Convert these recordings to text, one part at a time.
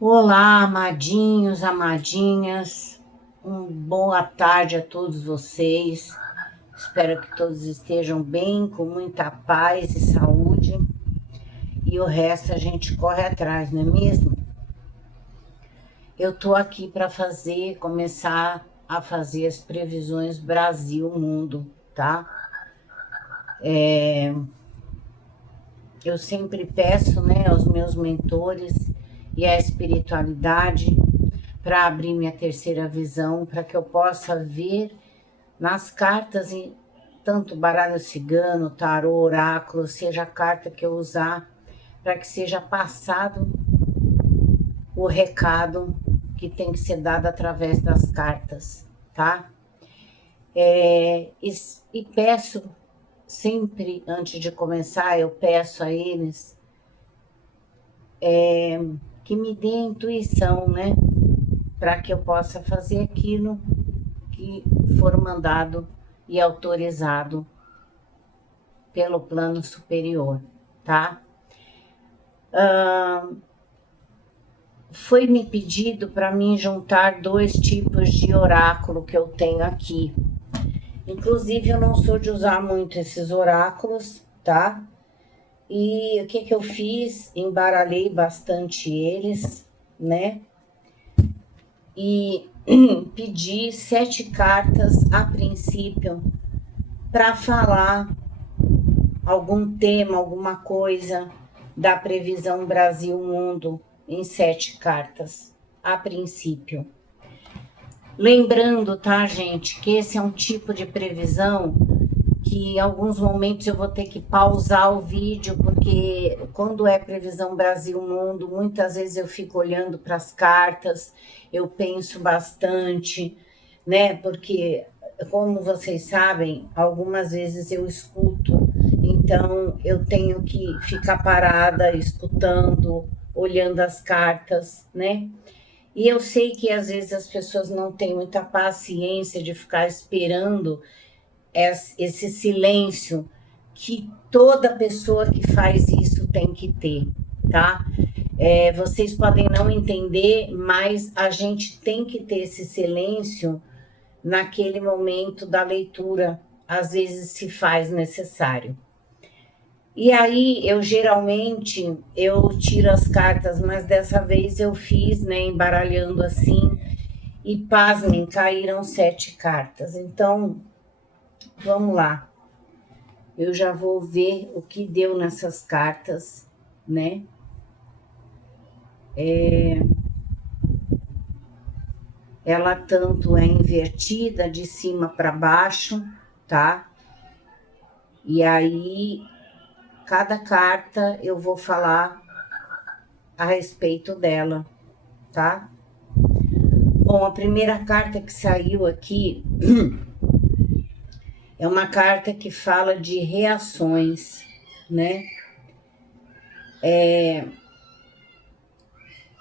Olá, amadinhos, amadinhas. Boa tarde a todos vocês. Espero que todos estejam bem, com muita paz e saúde. E o resto a gente corre atrás, não é mesmo? Eu tô aqui para começar a fazer as previsões Brasil-Mundo, tá? Eu sempre peço, né, aos meus mentores e à espiritualidade para abrir minha terceira visão, para que eu possa ver nas cartas, tanto baralho cigano, tarô, oráculo, seja a carta que eu usar, para que seja passado o recado que tem que ser dado através das cartas, tá? E peço sempre, antes de começar, eu peço a eles que me dê intuição, né? Para que eu possa fazer aquilo que for mandado e autorizado pelo plano superior, tá? Foi me pedido para mim juntar dois tipos de oráculo que eu tenho aqui. Inclusive, eu não sou de usar muito esses oráculos, tá? E o que eu fiz? Embaralhei bastante eles, né? E pedi 7 cartas a princípio para falar algum tema, alguma coisa da previsão Brasil-Mundo em 7 cartas, a princípio. Lembrando, tá, gente, que esse é um tipo de previsão que em alguns momentos eu vou ter que pausar o vídeo, porque quando é previsão Brasil-Mundo, muitas vezes eu fico olhando para as cartas, eu penso bastante, né? Porque, como vocês sabem, algumas vezes eu escuto, então eu tenho que ficar parada, escutando, olhando as cartas, né? E eu sei que às vezes as pessoas não têm muita paciência de ficar esperando esse silêncio que toda pessoa que faz isso tem que ter, tá? Vocês podem não entender, mas a gente tem que ter esse silêncio naquele momento da leitura, às vezes se faz necessário. E aí, eu geralmente, eu tiro as cartas, mas dessa vez eu fiz, né, embaralhando assim, e pasmem, caíram 7 cartas. Então, vamos lá. Eu já vou ver o que deu nessas cartas, né? Ela tanto é invertida de cima para baixo, tá? E aí, cada carta eu vou falar a respeito dela, tá? Bom, a primeira carta que saiu aqui é uma carta que fala de reações, né?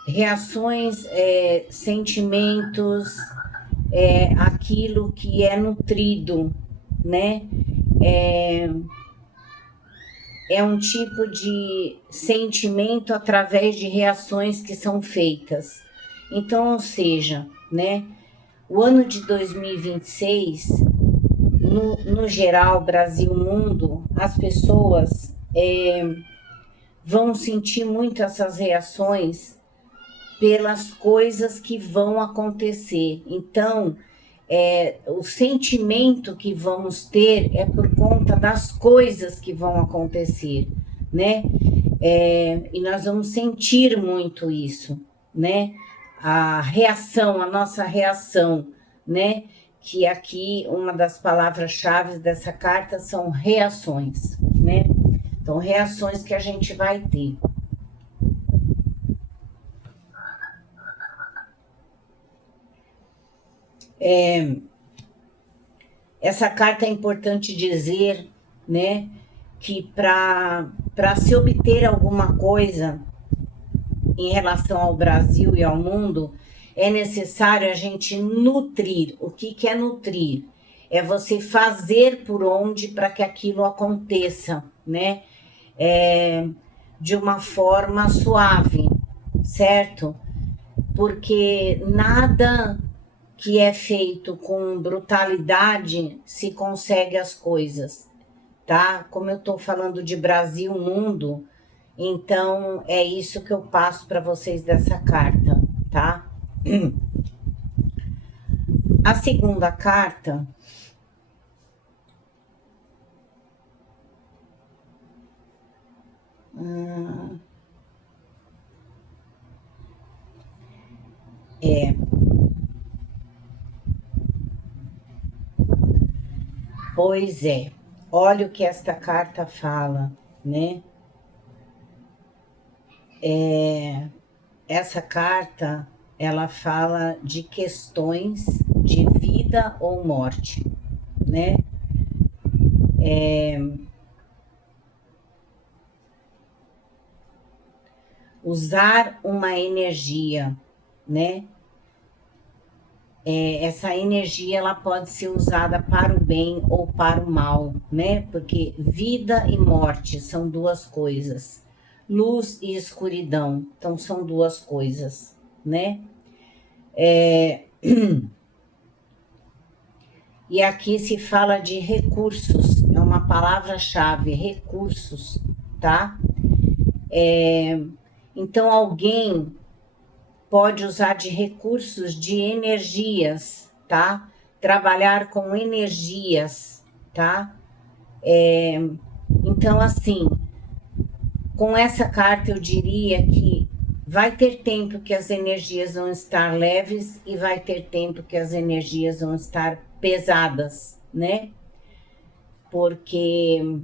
Reações, sentimentos, aquilo que é nutrido, né? É um tipo de sentimento através de reações que são feitas. Então, ou seja, né? O ano de 2026, no geral, Brasil, mundo, as pessoas vão sentir muito essas reações pelas coisas que vão acontecer. Então, o sentimento que vamos ter é por conta das coisas que vão acontecer, né? E nós vamos sentir muito isso, né? A reação, a nossa reação, né? Que aqui uma das palavras-chave dessa carta são reações, né? Então, reações que a gente vai ter. Essa carta é importante dizer, né, que para se obter alguma coisa em relação ao Brasil e ao mundo, é necessário a gente nutrir. O que é nutrir? É você fazer por onde para que aquilo aconteça, né? De uma forma suave, certo? porque nada que é feito com brutalidade se consegue as coisas, tá? Como eu estou falando de Brasil, mundo, então é isso que eu passo para vocês dessa carta, tá? A segunda carta pois é, olha o que esta carta fala, né? Essa carta, ela fala de questões de vida ou morte, né? Usar uma energia, né? Essa energia ela pode ser usada para o bem ou para o mal, né? Porque vida e morte são duas coisas. Luz e escuridão, então são duas coisas, né? E aqui se fala de recursos, é uma palavra-chave, recursos, tá? Então alguém pode usar de recursos de energias, tá? Trabalhar com energias, tá? Então, assim, com essa carta eu diria que vai ter tempo que as energias vão estar leves e vai ter tempo que as energias vão estar pesadas, né? Porque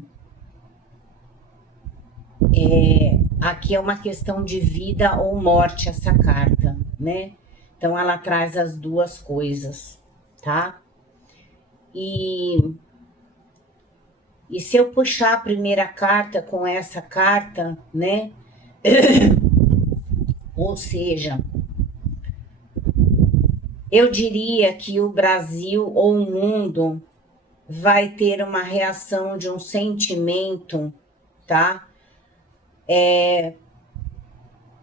aqui é uma questão de vida ou morte essa carta, né? Então ela traz as duas coisas, tá? E se eu puxar a primeira carta com essa carta, né? Ou seja, eu diria que o Brasil ou o mundo vai ter uma reação de um sentimento, tá?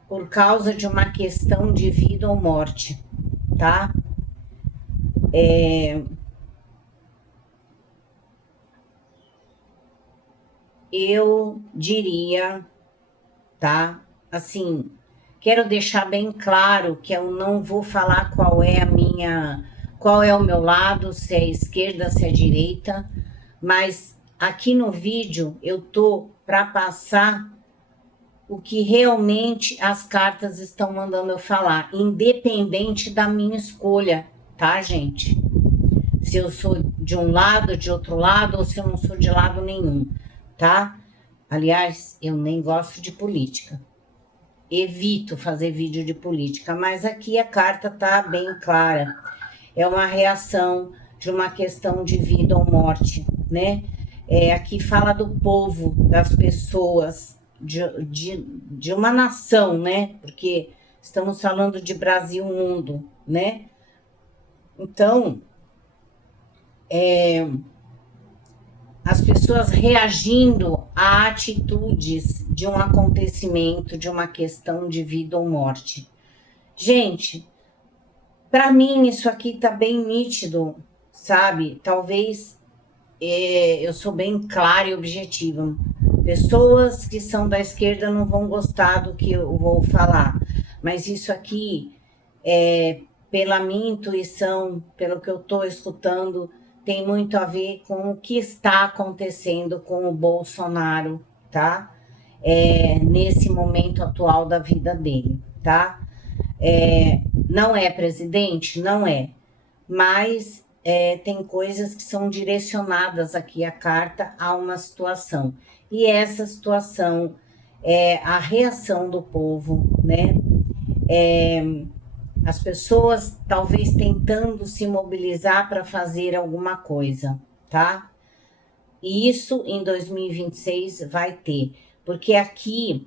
Por causa de uma questão de vida ou morte, tá? Eu diria, tá? Assim, quero deixar bem claro que eu não vou falar qual é o meu lado, se é esquerda, se é direita, mas aqui no vídeo eu tô para passar o que realmente as cartas estão mandando eu falar, independente da minha escolha, tá, gente? Se eu sou de um lado, de outro lado, ou se eu não sou de lado nenhum, tá? Aliás, eu nem gosto de política. Evito fazer vídeo de política, mas aqui a carta tá bem clara. É uma reação de uma questão de vida ou morte, né? Aqui fala do povo, das pessoas, de uma nação, né? Porque estamos falando de Brasil, mundo, né? Então, as pessoas reagindo a atitudes de um acontecimento, de uma questão de vida ou morte. Gente, para mim isso aqui tá bem nítido, sabe? Talvez eu sou bem clara e objetiva. Pessoas que são da esquerda não vão gostar do que eu vou falar, mas isso aqui, pela minha intuição, pelo que eu estou escutando, tem muito a ver com o que está acontecendo com o Bolsonaro, tá? Nesse momento atual da vida dele, tá? Não é presidente? Não é. Mas tem coisas que são direcionadas aqui a carta a uma situação. E essa situação é a reação do povo, né? As pessoas talvez tentando se mobilizar para fazer alguma coisa, tá? E isso em 2026 vai ter, porque aqui,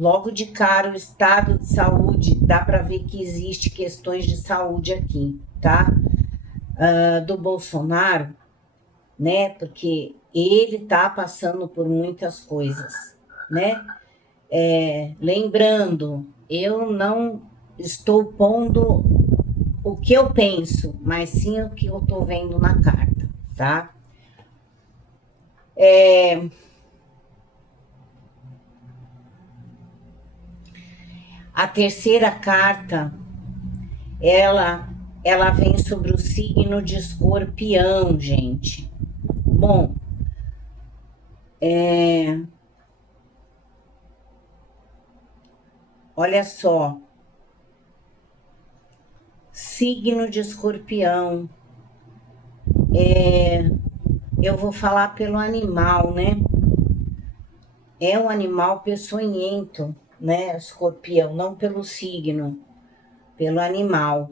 logo de cara, o estado de saúde, dá para ver que existe questões de saúde aqui, tá? Do Bolsonaro, né? Porque ele tá passando por muitas coisas, né? Lembrando, eu não estou pondo o que eu penso, mas sim o que eu estou vendo na carta, tá? A terceira carta, ela vem sobre o signo de Escorpião, gente. Bom, olha só, signo de Escorpião, eu vou falar pelo animal, né? É um animal peçonhento, né? Escorpião, não pelo signo, pelo animal.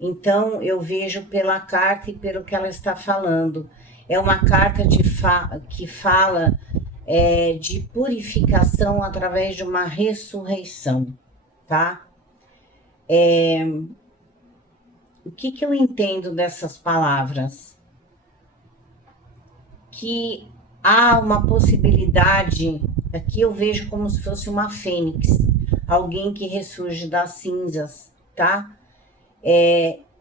Então, eu vejo pela carta e pelo que ela está falando. É uma carta que fala de purificação através de uma ressurreição, tá? O que eu entendo dessas palavras? Que há uma possibilidade, aqui eu vejo como se fosse uma fênix, alguém que ressurge das cinzas, tá?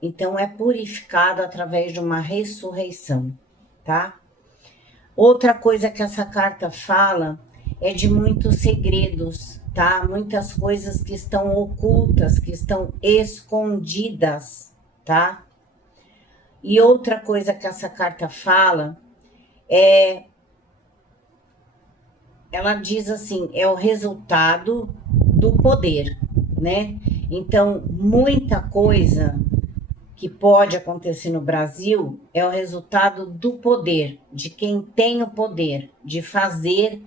Então é purificado através de uma ressurreição, tá? Outra coisa que essa carta fala é de muitos segredos, tá? Muitas coisas que estão ocultas, que estão escondidas, tá? E outra coisa que essa carta fala ela diz assim, é o resultado do poder, né? Então, muita coisa que pode acontecer no Brasil é o resultado do poder, de quem tem o poder de fazer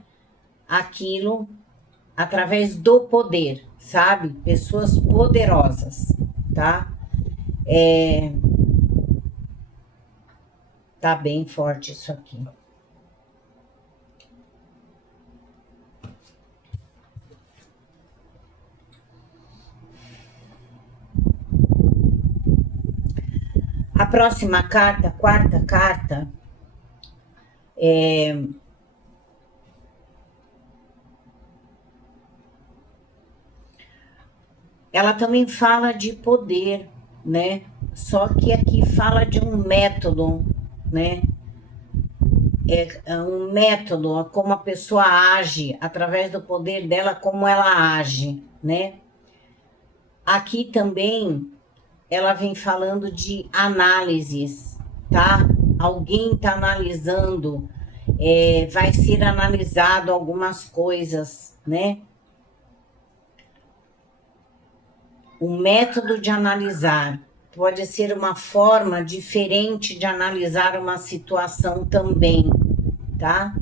aquilo através do poder, sabe? Pessoas poderosas, tá? Tá bem forte isso aqui. A próxima carta, a quarta carta, ela também fala de poder, né? Só que aqui fala de um método, né? É um método, como a pessoa age, através do poder dela, como ela age, né? Aqui também ela vem falando de análises, tá? Alguém está analisando, vai ser analisado algumas coisas, né? O método de analisar pode ser uma forma diferente de analisar uma situação também, tá?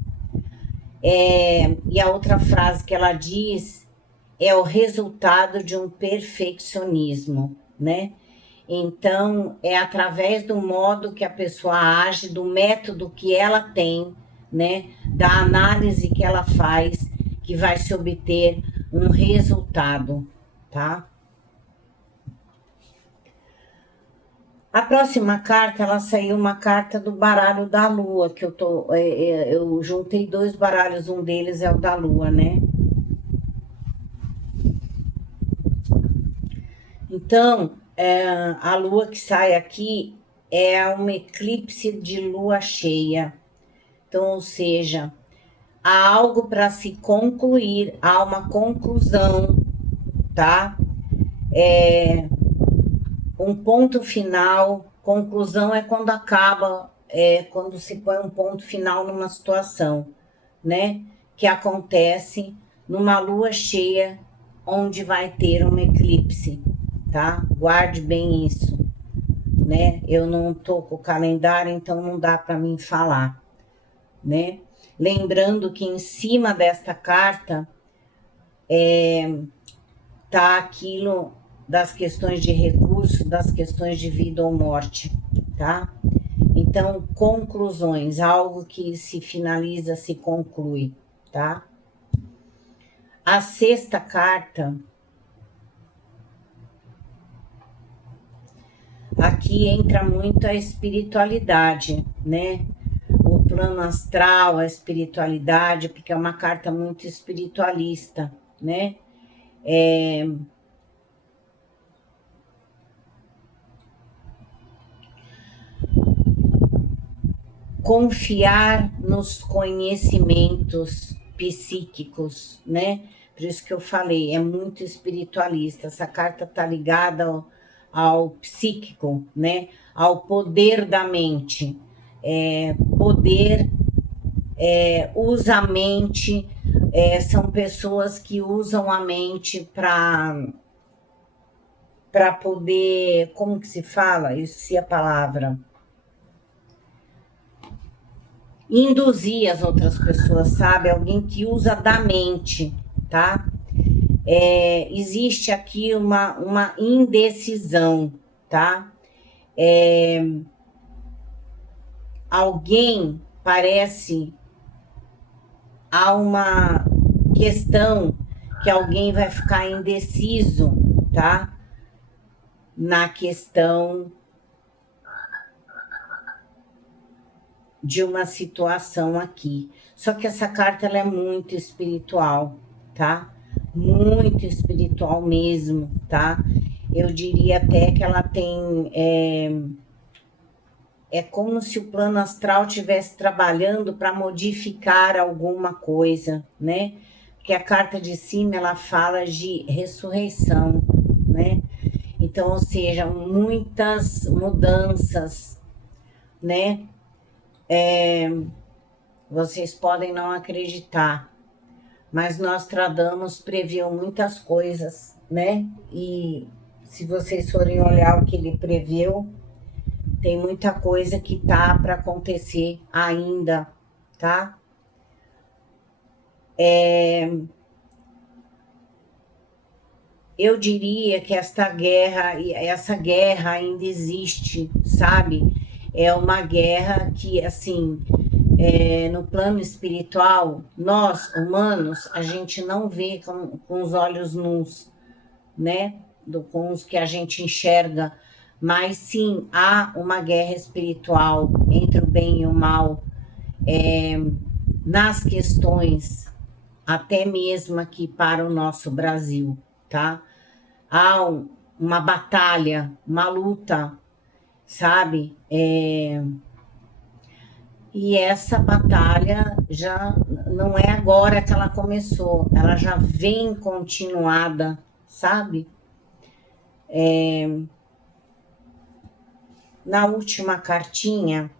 E a outra frase que ela diz é o resultado de um perfeccionismo, né? Então, é através do modo que a pessoa age, do método que ela tem, né? Da análise que ela faz, que vai se obter um resultado, tá? A próxima carta, ela saiu uma carta do baralho da Lua, que eu juntei dois baralhos, um deles é o da Lua, né? Então, a Lua que sai aqui é um eclipse de lua cheia. Então, ou seja, há algo para se concluir, há uma conclusão, tá? Um ponto final, conclusão é quando acaba, quando se põe um ponto final numa situação, né? Que acontece numa lua cheia, onde vai ter um eclipse, tá? Guarde bem isso, né? Eu não tô com o calendário, então não dá para mim falar, né? Lembrando que em cima desta carta tá aquilo das questões de recurso, das questões de vida ou morte, tá? Então, conclusões, algo que se finaliza, se conclui, tá? A sexta carta, aqui entra muito a espiritualidade, né? O plano astral, a espiritualidade, porque é uma carta muito espiritualista, né? Confiar nos conhecimentos psíquicos, né? Por isso que eu falei, é muito espiritualista. Essa carta está ligada ao psíquico, né? Ao poder da mente. Usa a mente, são pessoas que usam a mente para poder, como que se fala? Eu esqueci a palavra. Induzir as outras pessoas, sabe? Alguém que usa da mente, tá? Existe aqui uma indecisão, tá? Alguém parece há uma questão que alguém vai ficar indeciso, tá? Na questão de uma situação aqui. Só que essa carta ela é muito espiritual, tá? Muito espiritual mesmo, tá? Eu diria até que ela tem... É como se o plano astral estivesse trabalhando para modificar alguma coisa, né? Porque a carta de cima, ela fala de ressurreição, né? Então, ou seja, muitas mudanças, né? Vocês podem não acreditar, mas Nostradamus previu muitas coisas, né? E se vocês forem olhar o que ele previu, tem muita coisa que tá para acontecer ainda, tá? Eu diria que essa guerra ainda existe, sabe? É uma guerra que, assim, no plano espiritual, nós, humanos, a gente não vê com os olhos nus, né? Com os que a gente enxerga, mas sim, há uma guerra espiritual entre o bem e o mal, nas questões, até mesmo aqui para o nosso Brasil, tá? Há uma batalha, uma luta, sabe? E essa batalha já não é agora que ela começou, ela já vem continuada, sabe? Na última cartinha,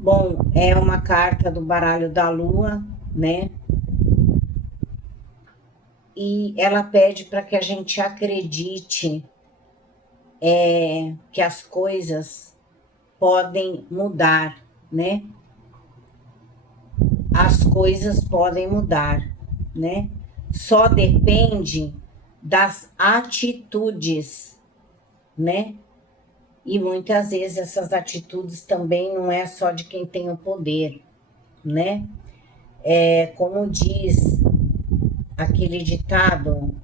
bom, é uma carta do baralho da Lua, né? E ela pede para que a gente acredite que as coisas podem mudar, né? As coisas podem mudar, né? Só depende das atitudes, né? E muitas vezes essas atitudes também não é só de quem tem o poder, né? Como diz aquele ditado,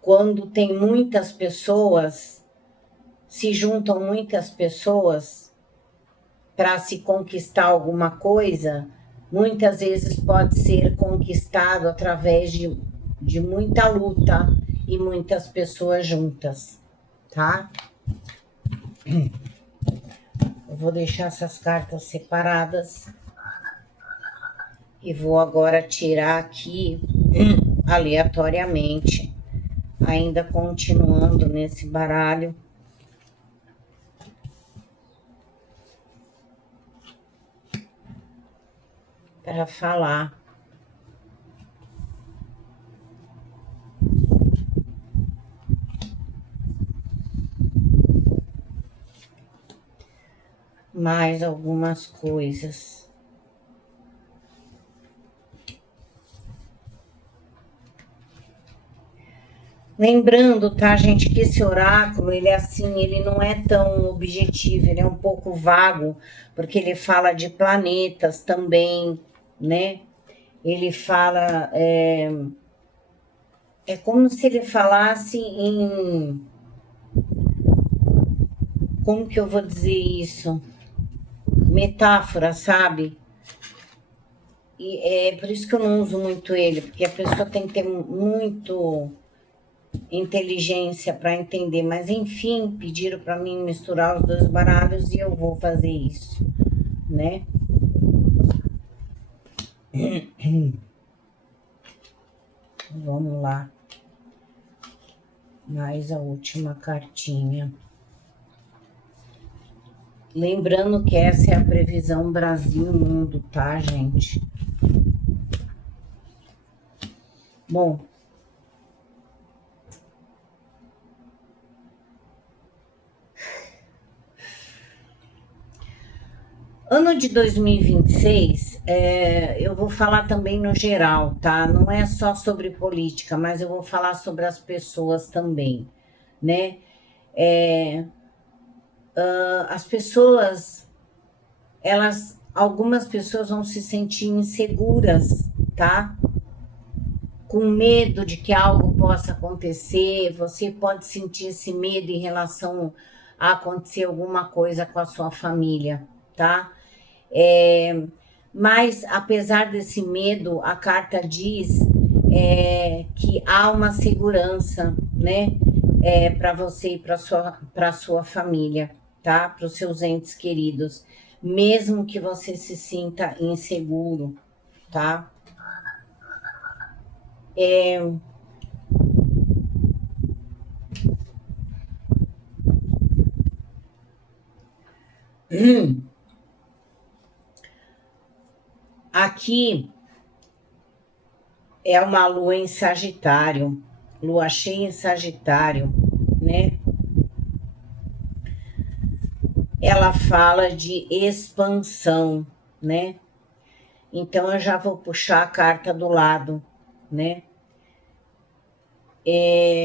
quando tem muitas pessoas, se juntam muitas pessoas para se conquistar alguma coisa, muitas vezes pode ser conquistado através de muita luta e muitas pessoas juntas, tá? Eu vou deixar essas cartas separadas e vou agora tirar aqui aleatoriamente, ainda continuando nesse baralho. Para falar. Mais algumas coisas. Lembrando, tá, gente, que esse oráculo, ele é assim, ele não é tão objetivo, ele é um pouco vago, porque ele fala de planetas também, né? Ele fala, é como se ele falasse como que eu vou dizer isso? metáfora, sabe? E é por isso que eu não uso muito ele, porque a pessoa tem que ter muito inteligência para entender. Mas enfim, pediram para mim misturar os dois baralhos e eu vou fazer isso, né? Vamos lá. Mais a última cartinha. Lembrando que essa é a previsão Brasil-Mundo, tá, gente? Bom. Ano de 2026, eu vou falar também no geral, tá? Não é só sobre política, mas eu vou falar sobre as pessoas também, né? As pessoas, algumas pessoas vão se sentir inseguras, tá? Com medo de que algo possa acontecer, você pode sentir esse medo em relação a acontecer alguma coisa com a sua família, tá? Mas, apesar desse medo, a carta diz que há uma segurança, né? Para você e para sua família, tá? Para os seus entes queridos, mesmo que você se sinta inseguro, tá? Aqui é uma lua em Sagitário, lua cheia em Sagitário, né? Ela fala de expansão, né? Então eu já vou puxar a carta do lado, né?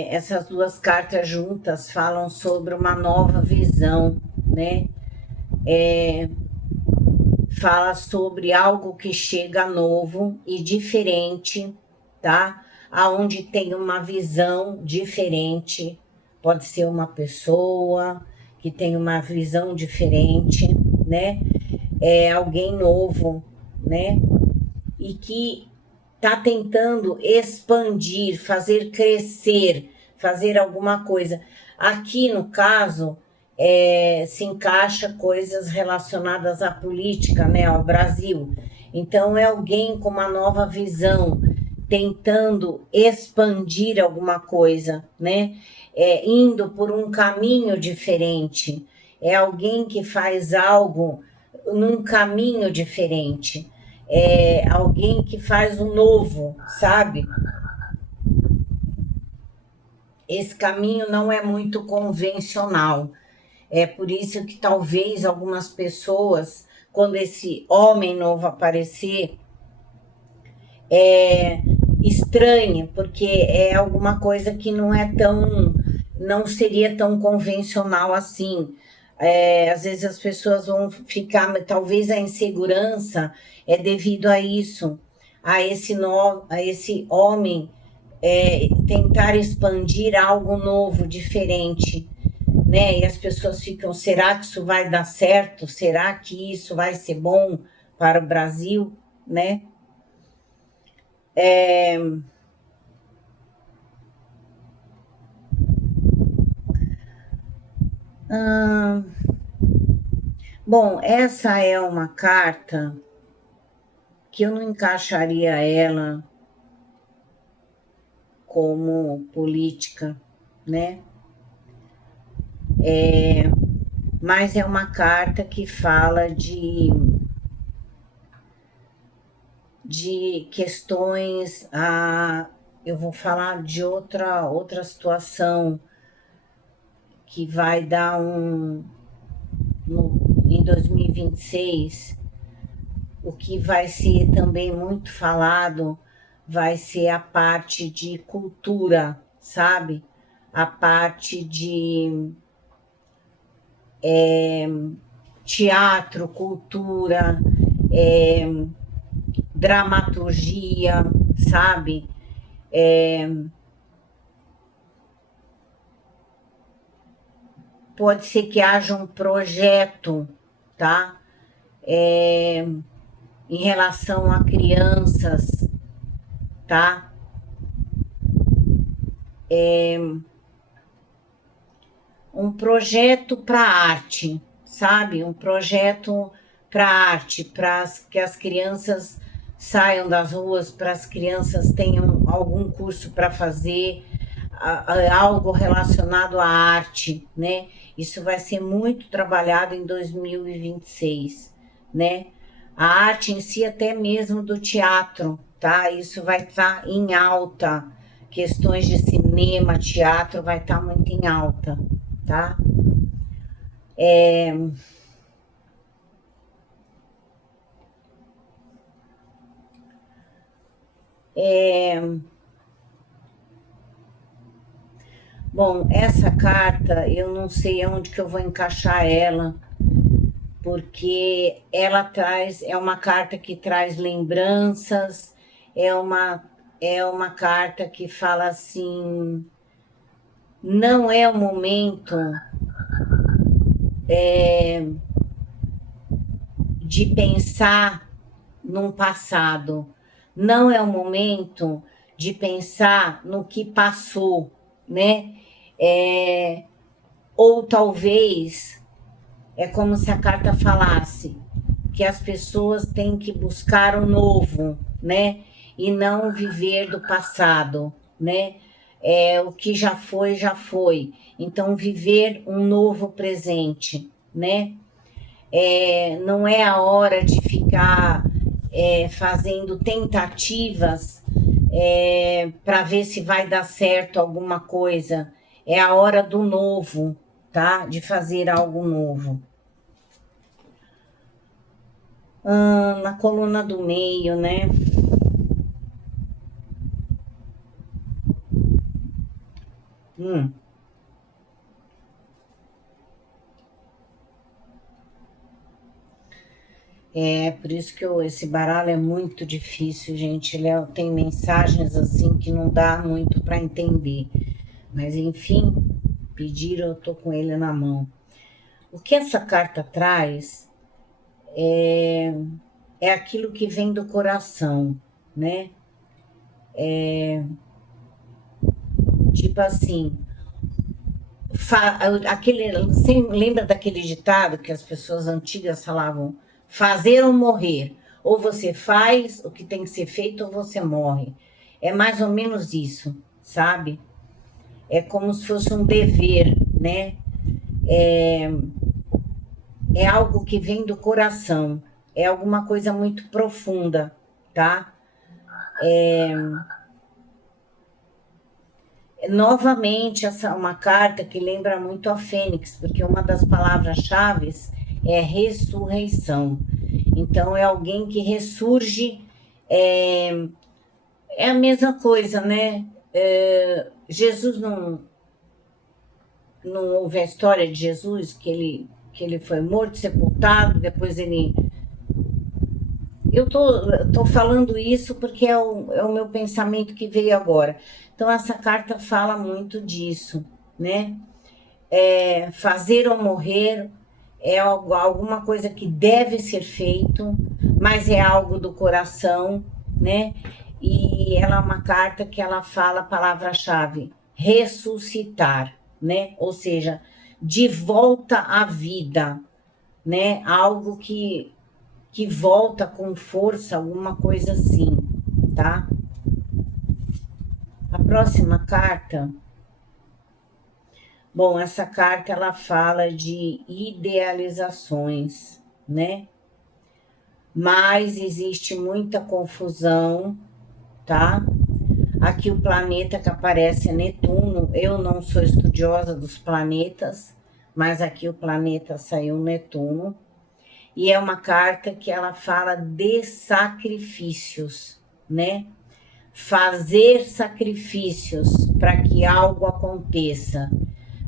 Essas duas cartas juntas falam sobre uma nova visão, né? Fala sobre algo que chega novo e diferente, tá? Aonde tem uma visão diferente, pode ser uma pessoa que tem uma visão diferente, né? É alguém novo, né? E que está tentando expandir, fazer crescer, fazer alguma coisa. Aqui, no caso, se encaixa coisas relacionadas à política, né, ao Brasil. Então, é alguém com uma nova visão, tentando expandir alguma coisa, né? Indo por um caminho diferente. É alguém que faz algo num caminho diferente. É alguém que faz o novo, sabe? Esse caminho não é muito convencional. É por isso que talvez algumas pessoas, quando esse homem novo aparecer, estranhe, porque é alguma coisa que não seria tão convencional assim. Às vezes as pessoas vão ficar, talvez a insegurança é devido a isso, a esse homem tentar expandir algo novo, diferente, né? E as pessoas ficam, será que isso vai dar certo? Será que isso vai ser bom para o Brasil, né? Bom, essa é uma carta que eu não encaixaria ela como política, né? Mas é uma carta que fala de questões. Eu vou falar de outra situação que vai dar em 2026. O que vai ser também muito falado vai ser a parte de cultura, sabe? A parte de teatro, cultura, dramaturgia, sabe? Pode ser que haja um projeto, tá? em relação a crianças, tá? Um projeto para arte, sabe? Um projeto para arte, para que as crianças saiam das ruas, para as crianças tenham algum curso para fazer, algo relacionado à arte, né? Isso vai ser muito trabalhado em 2026, né? A arte em si, até mesmo do teatro, tá? Isso vai estar em alta. Questões de cinema, teatro, vai estar muito em alta, tá? Bom, essa carta, eu não sei onde que eu vou encaixar ela, porque ela traz, é uma carta que traz lembranças, é uma, é uma carta que fala assim, não é o momento de pensar num passado, não é o momento de pensar no que passou, né? É, ou talvez é como se a carta falasse que as pessoas têm que buscar o novo, né? E não viver do passado, né? O que já foi, já foi. Então, viver um novo presente, né? Não é a hora de ficar fazendo tentativas para ver se vai dar certo alguma coisa. É a hora do novo, tá? De fazer algo novo. Na coluna do meio, né? Por isso que esse baralho é muito difícil, gente. Tem mensagens assim que não dá muito para entender. Mas enfim, pediram, eu tô com ele na mão. O que essa carta traz é aquilo que vem do coração, né? Tipo assim, lembra daquele ditado que as pessoas antigas falavam? Fazer ou morrer. Ou você faz o que tem que ser feito ou você morre. É mais ou menos isso, sabe? É como se fosse um dever, né? É algo que vem do coração. É alguma coisa muito profunda, tá? Novamente, essa é uma carta que lembra muito a Fênix, porque uma das palavras-chave é ressurreição. Então, é alguém que ressurge, é a mesma coisa, né? Jesus não houve a história de Jesus, que ele foi morto, sepultado, depois ele. Eu tô falando isso porque é o meu pensamento que veio agora. Então, essa carta fala muito disso, né? Fazer ou morrer é alguma coisa que deve ser feito, mas é algo do coração, né? E ela é uma carta que ela fala a palavra-chave, ressuscitar, né? Ou seja, de volta à vida, né? Algo que volta com força, alguma coisa assim, tá? A próxima carta. Bom, essa carta ela fala de idealizações, né? Mas existe muita confusão, tá? Aqui o planeta que aparece é Netuno. Eu não sou estudiosa dos planetas, mas aqui o planeta saiu Netuno. E é uma carta que ela fala de sacrifícios, né? Fazer sacrifícios para que algo aconteça,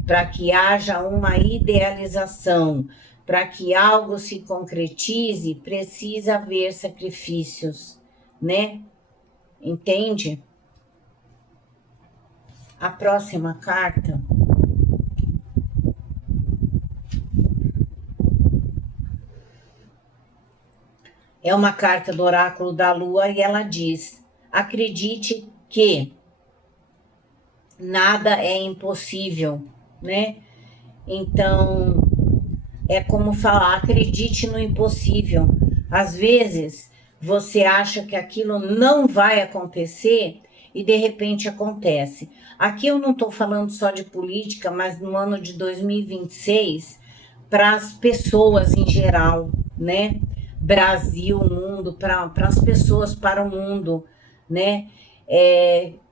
para que haja uma idealização, para que algo se concretize, precisa haver sacrifícios, né? Entende? A próxima carta. É uma carta do oráculo da Lua e ela diz: acredite que nada é impossível, né? Então, é como falar, acredite no impossível. Às vezes, você acha que aquilo não vai acontecer e de repente acontece. Aqui eu não estou falando só de política, mas no ano de 2026, para as pessoas em geral, né? Brasil, mundo, para as pessoas, para o mundo, né?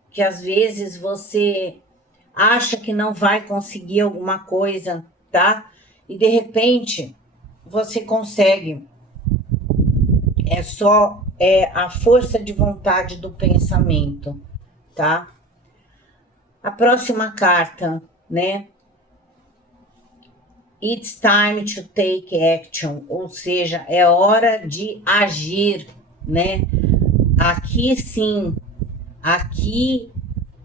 Que às vezes você acha que não vai conseguir alguma coisa, tá? E de repente você consegue. É só a força de vontade do pensamento, tá? A próxima carta, né? It's time to take action, ou seja, é hora de agir, né? Aqui sim, aqui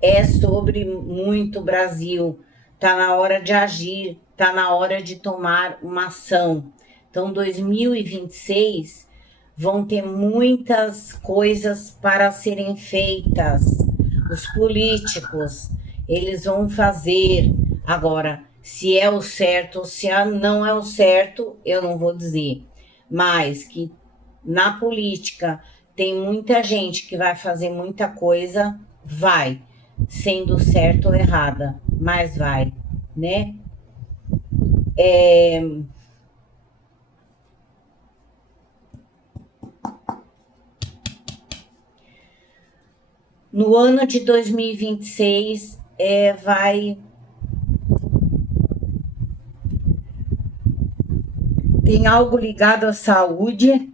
é sobre muito Brasil. Tá na hora de agir, tá na hora de tomar uma ação. Então, 2026 vão ter muitas coisas para serem feitas. Os políticos, eles vão fazer. Agora, se é o certo ou se não é o certo, eu não vou dizer. Mas que na política tem muita gente que vai fazer muita coisa, vai, sendo certo ou errada, mas vai, né? No ano de 2026, tem algo ligado à saúde,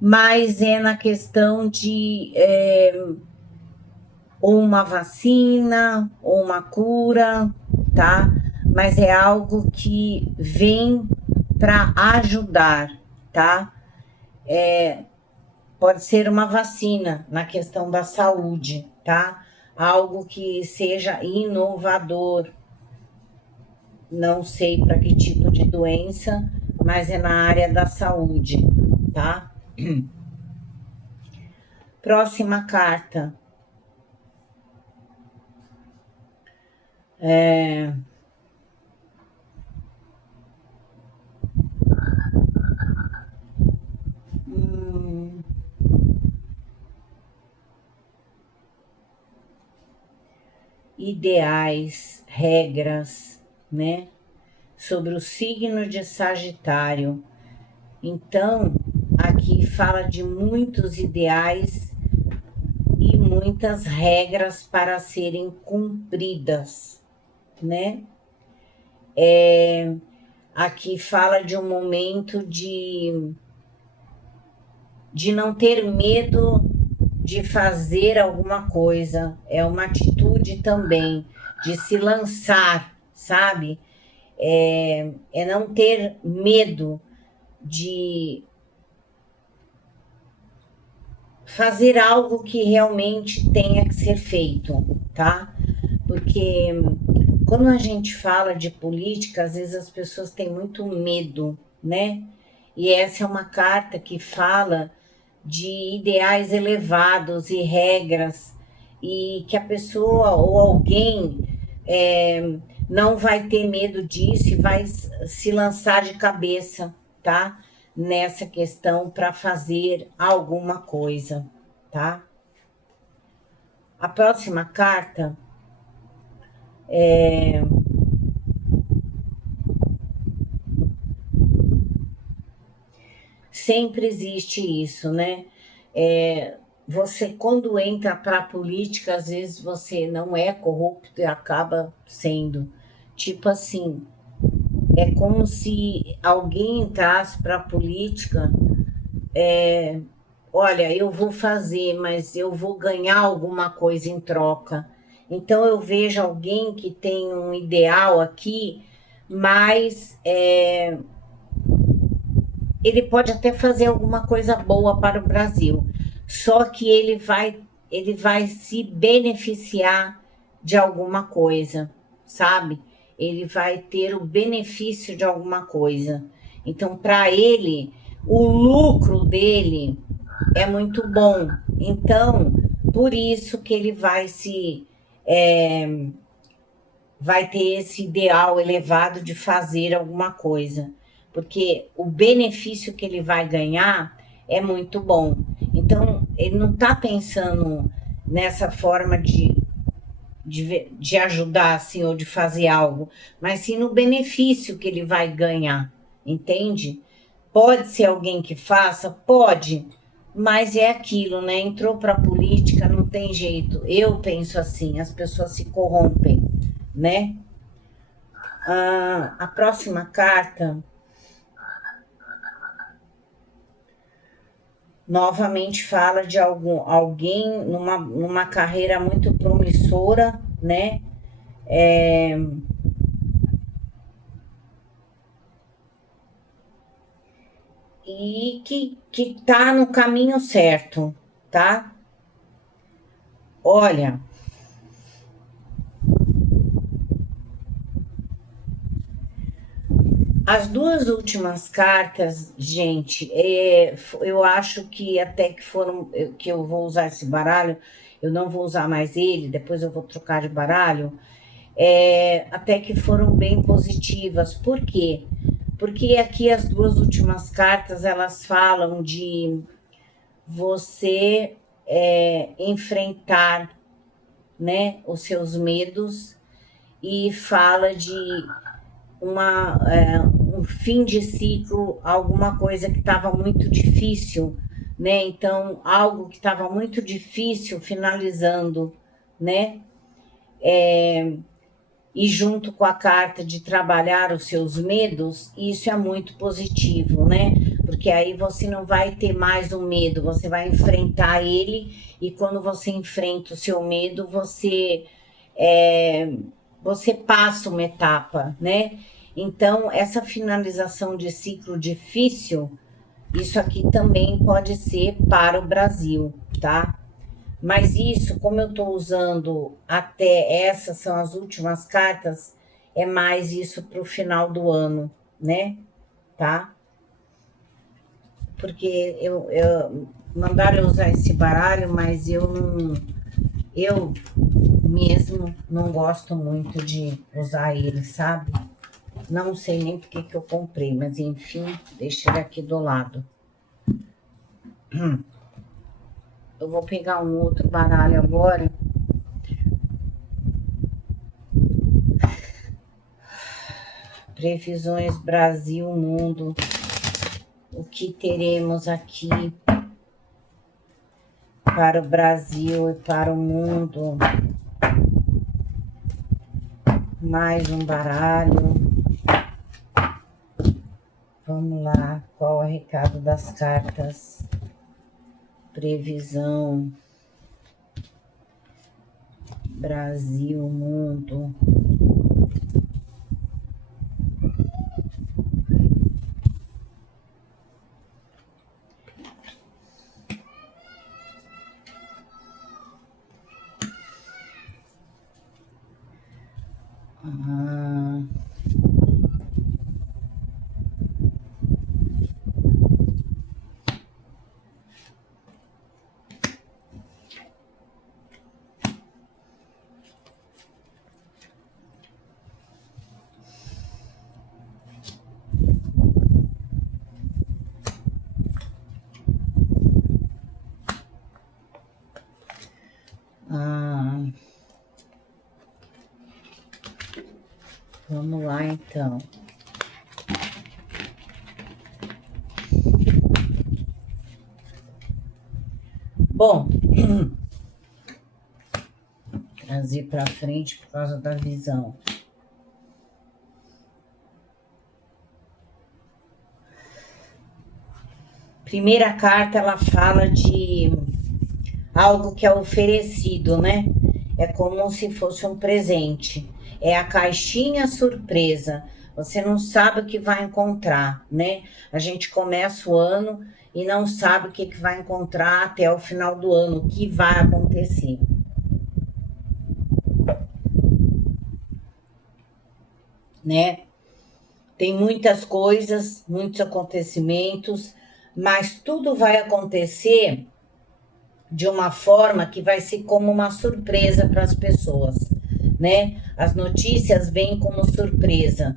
mas é na questão de ou uma vacina, ou uma cura, tá? Mas é algo que vem para ajudar, tá? Pode ser uma vacina na questão da saúde, tá? Algo que seja inovador. Não sei para que tipo de doença, mas é na área da saúde, tá? Próxima carta. Ideais, regras, né? Sobre o signo de Sagitário. Então, aqui fala de muitos ideais e muitas regras para serem cumpridas, né? Aqui fala de um momento de não ter medo de fazer alguma coisa, é uma atitude também de se lançar, sabe? É não ter medo de fazer algo que realmente tenha que ser feito, tá? Porque quando a gente fala de política, às vezes as pessoas têm muito medo, né? E essa é uma carta que fala de ideais elevados e regras, e que a pessoa ou alguém não vai ter medo disso e vai se lançar de cabeça, tá? Nessa questão para fazer alguma coisa, tá? A próxima carta sempre existe isso, né? Você, quando entra para a política, às vezes você não é corrupto e acaba sendo. Tipo assim, é como se alguém entrasse para a política, olha, eu vou fazer, mas eu vou ganhar alguma coisa em troca. Então eu vejo alguém que tem um ideal aqui, mas ele pode até fazer alguma coisa boa para o Brasil, só que ele vai se beneficiar de alguma coisa, sabe? Ele vai ter o benefício de alguma coisa. Então, para ele, o lucro dele é muito bom. Então, por isso que ele vai ter esse ideal elevado de fazer alguma coisa, porque o benefício que ele vai ganhar é muito bom. Então, ele não está pensando nessa forma de ajudar, assim, ou de fazer algo, mas sim no benefício que ele vai ganhar, entende? Pode ser alguém que faça? Pode, mas é aquilo, né? Entrou para a política, não tem jeito. Eu penso assim, as pessoas se corrompem, né? A próxima carta novamente fala de alguém numa carreira muito promissora, né? E que tá no caminho certo, tá? Olha, as duas últimas cartas, gente, eu acho que até que foram, que eu vou usar esse baralho, eu não vou usar mais ele, depois eu vou trocar de baralho, até que foram bem positivas. Por quê? Porque aqui as duas últimas cartas, elas falam de você enfrentar, né, os seus medos, e fala de um fim de ciclo, alguma coisa que estava muito difícil, né? Então, algo que estava muito difícil finalizando, né? E junto com a carta de trabalhar os seus medos, isso é muito positivo, né? Porque aí você não vai ter mais o medo, você vai enfrentar ele, e quando você enfrenta o seu medo, você passa uma etapa, né? Então, essa finalização de ciclo difícil, isso aqui também pode ser para o Brasil, tá? Mas isso, como eu estou usando até essas são as últimas cartas, é mais isso para o final do ano, né? Tá? Porque eu mandaram eu usar esse baralho, mas eu mesmo não gosto muito de usar ele, sabe? Não sei nem porque que eu comprei, mas enfim, deixa ele aqui do lado. Eu vou pegar um outro baralho agora. Previsões Brasil, mundo. O que teremos aqui para o Brasil e para o mundo? Mais um baralho. Vamos lá, qual é o recado das cartas? Previsão. Brasil, mundo. Vamos lá, então. Bom, trazer para frente por causa da visão. Primeira carta, ela fala de algo que é oferecido, né? É como se fosse um presente. É a caixinha surpresa. Você não sabe o que vai encontrar, né? A gente começa o ano e não sabe o que vai encontrar até o final do ano, o que vai acontecer. Né? Tem muitas coisas, muitos acontecimentos, mas tudo vai acontecer de uma forma que vai ser como uma surpresa para as pessoas, né? As notícias vêm como surpresa,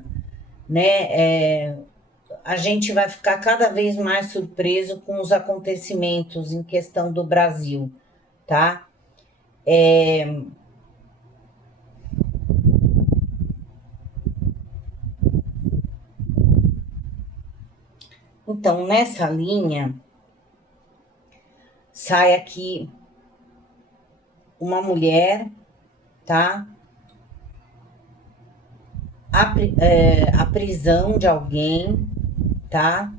né? A gente vai ficar cada vez mais surpreso com os acontecimentos em questão do Brasil, tá? Então, nessa linha, sai aqui uma mulher, tá? A prisão de alguém, tá?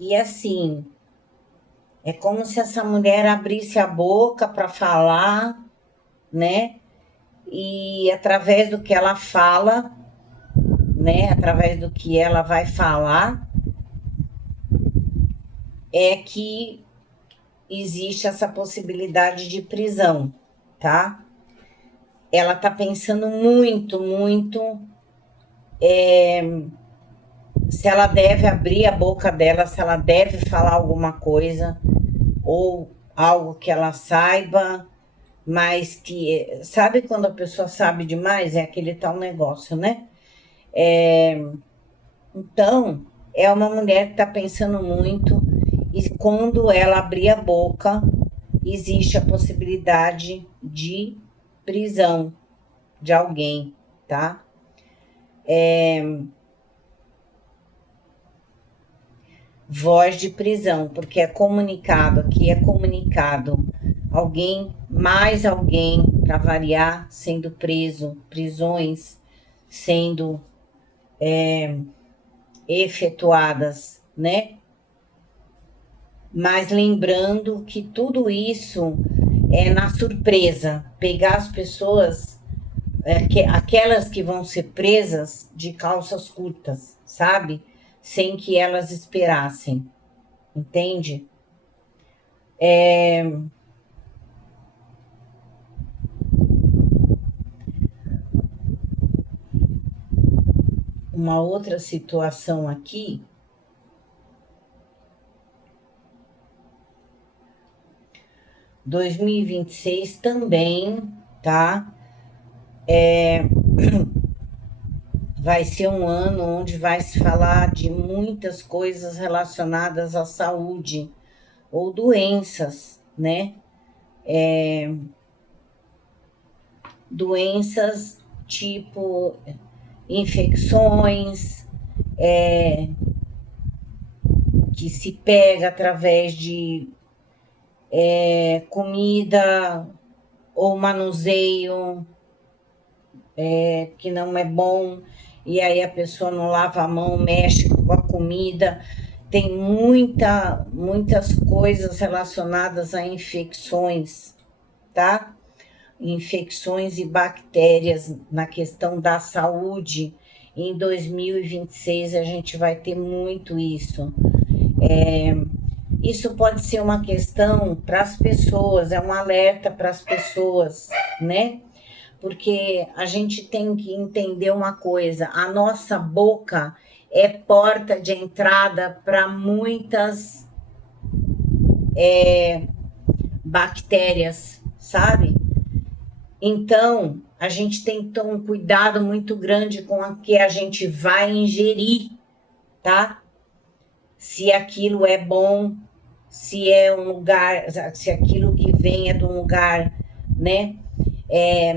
E assim, é como se essa mulher abrisse a boca para falar, né? E através do que ela fala, né? Através do que ela vai falar, é que existe essa possibilidade de prisão, tá? Ela tá pensando muito, muito se ela deve abrir a boca dela, se ela deve falar alguma coisa, ou algo que ela saiba, mas que... Sabe quando a pessoa sabe demais? É aquele tal negócio, né? Então, é uma mulher que está pensando muito, e quando ela abrir a boca, existe a possibilidade de prisão de alguém, tá? Voz de prisão, porque é comunicado, aqui é comunicado alguém, mais alguém, para variar, sendo preso, prisões sendo efetuadas, né? Mas lembrando que tudo isso é na surpresa, pegar as pessoas, aquelas que vão ser presas de calças curtas, sabe? Sem que elas esperassem, entende? Uma outra situação aqui, 2026 também, tá? Vai ser um ano onde vai se falar de muitas coisas relacionadas à saúde ou doenças, né? Doenças tipo infecções, que se pega através de comida ou manuseio que não é bom, e aí a pessoa não lava a mão, mexe com a comida. Tem muitas coisas relacionadas a infecções, tá? Infecções e bactérias na questão da saúde. Em 2026 a gente vai ter muito isso. Isso pode ser uma questão para as pessoas, é um alerta para as pessoas, né? Porque a gente tem que entender uma coisa: a nossa boca é porta de entrada para muitas bactérias, sabe? Então, a gente tem que ter um cuidado muito grande com o que a gente vai ingerir, tá? Se aquilo é bom, se é um lugar, se aquilo que vem é de um lugar, né?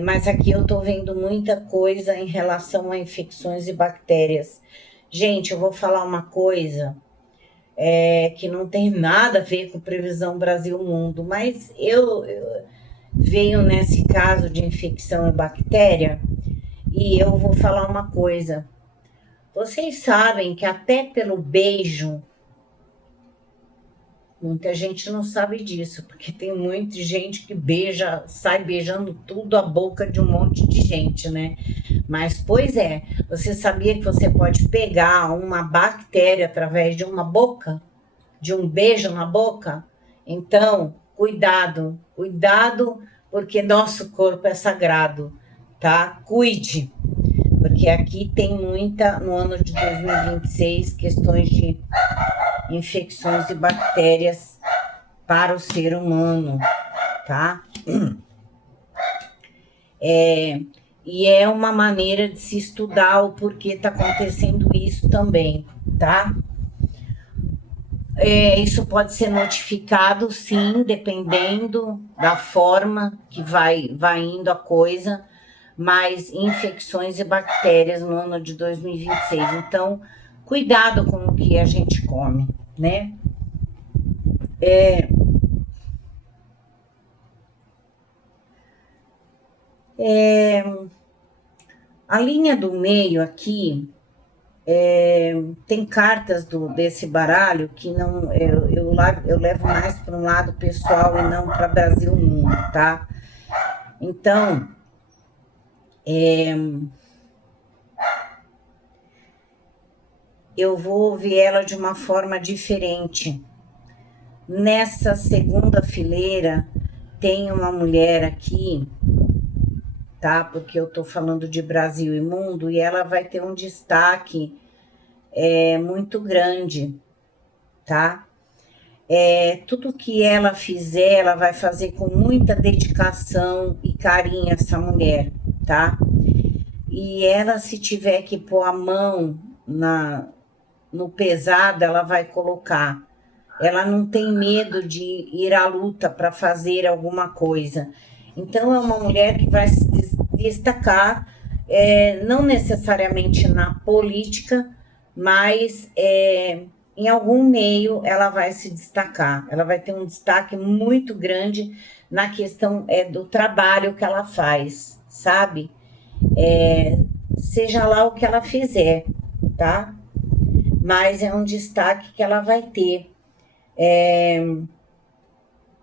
Mas aqui eu tô vendo muita coisa em relação a infecções e bactérias. Gente, eu vou falar uma coisa que não tem nada a ver com Previsão Brasil Mundo, mas eu venho nesse caso de infecção e bactéria, e eu vou falar uma coisa. Vocês sabem que até pelo beijo, muita gente não sabe disso, porque tem muita gente que beija, sai beijando tudo a boca de um monte de gente, né? Mas, pois é, você sabia que você pode pegar uma bactéria através de uma boca? De um beijo na boca? Então, cuidado, cuidado, porque nosso corpo é sagrado, tá? Cuide. Porque aqui tem muita, no ano de 2026, questões de infecções e bactérias para o ser humano, tá? E é uma maneira de se estudar o porquê está acontecendo isso também, tá? Isso pode ser notificado, sim, dependendo da forma que vai indo a coisa, mas infecções e bactérias no ano de 2026. Então, cuidado com o que a gente come, né? A linha do meio aqui, tem cartas desse baralho que não eu levo mais para um lado pessoal e não para Brasil Mundo, tá? Então, eu vou ver ela de uma forma diferente. Nessa segunda fileira, tem uma mulher aqui, tá? Porque eu tô falando de Brasil e mundo, e ela vai ter um destaque muito grande, tá? Tudo que ela fizer, ela vai fazer com muita dedicação e carinho, essa mulher, tá? E ela, se tiver que pôr a mão no pesado, ela vai colocar. Ela não tem medo de ir à luta para fazer alguma coisa. Então, é uma mulher que vai se destacar, não necessariamente na política, mas em algum meio ela vai se destacar. Ela vai ter um destaque muito grande na questão do trabalho que ela faz, sabe? Seja lá o que ela fizer, tá? Mas é um destaque que ela vai ter.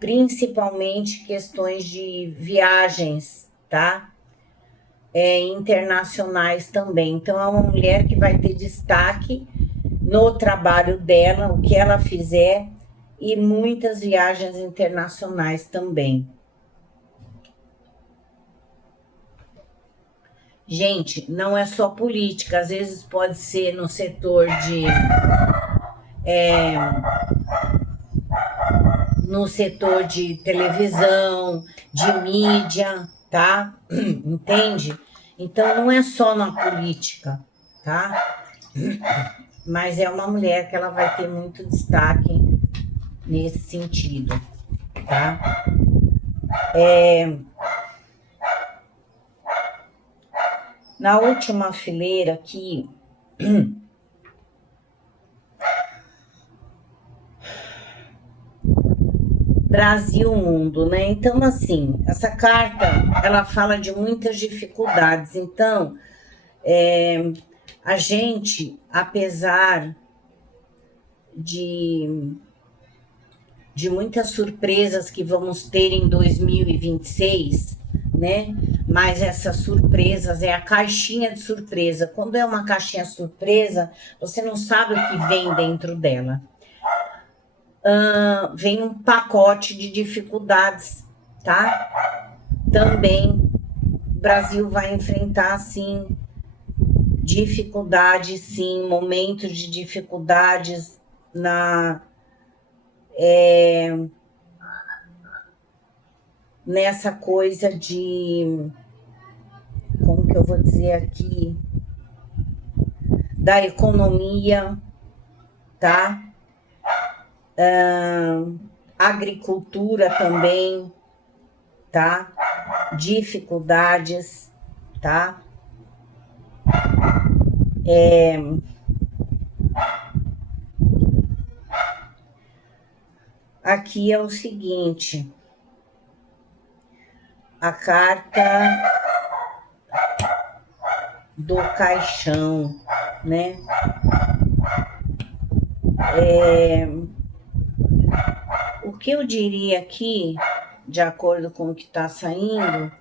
Principalmente questões de viagens, tá? Internacionais também. Então, é uma mulher que vai ter destaque no trabalho dela, o que ela fizer, e muitas viagens internacionais também. Gente, não é só política, às vezes pode ser no setor no setor de televisão, de mídia, tá? Entende? Então, não é só na política, tá? Mas é uma mulher que ela vai ter muito destaque nesse sentido, tá? Na última fileira aqui, Brasil Mundo, né? Então, assim, essa carta, ela fala de muitas dificuldades. Então, a gente, apesar de muitas surpresas que vamos ter em 2026, né? Mas essas surpresas é a caixinha de surpresa. Quando é uma caixinha surpresa, você não sabe o que vem dentro dela. Vem um pacote de dificuldades, tá? Também o Brasil vai enfrentar, sim, dificuldades, sim, momentos de dificuldades nessa coisa de, como que eu vou dizer aqui, da economia, tá? Agricultura também, tá? Dificuldades, tá? Aqui é o seguinte, a carta do caixão, né? O que eu diria aqui, de acordo com o que está saindo,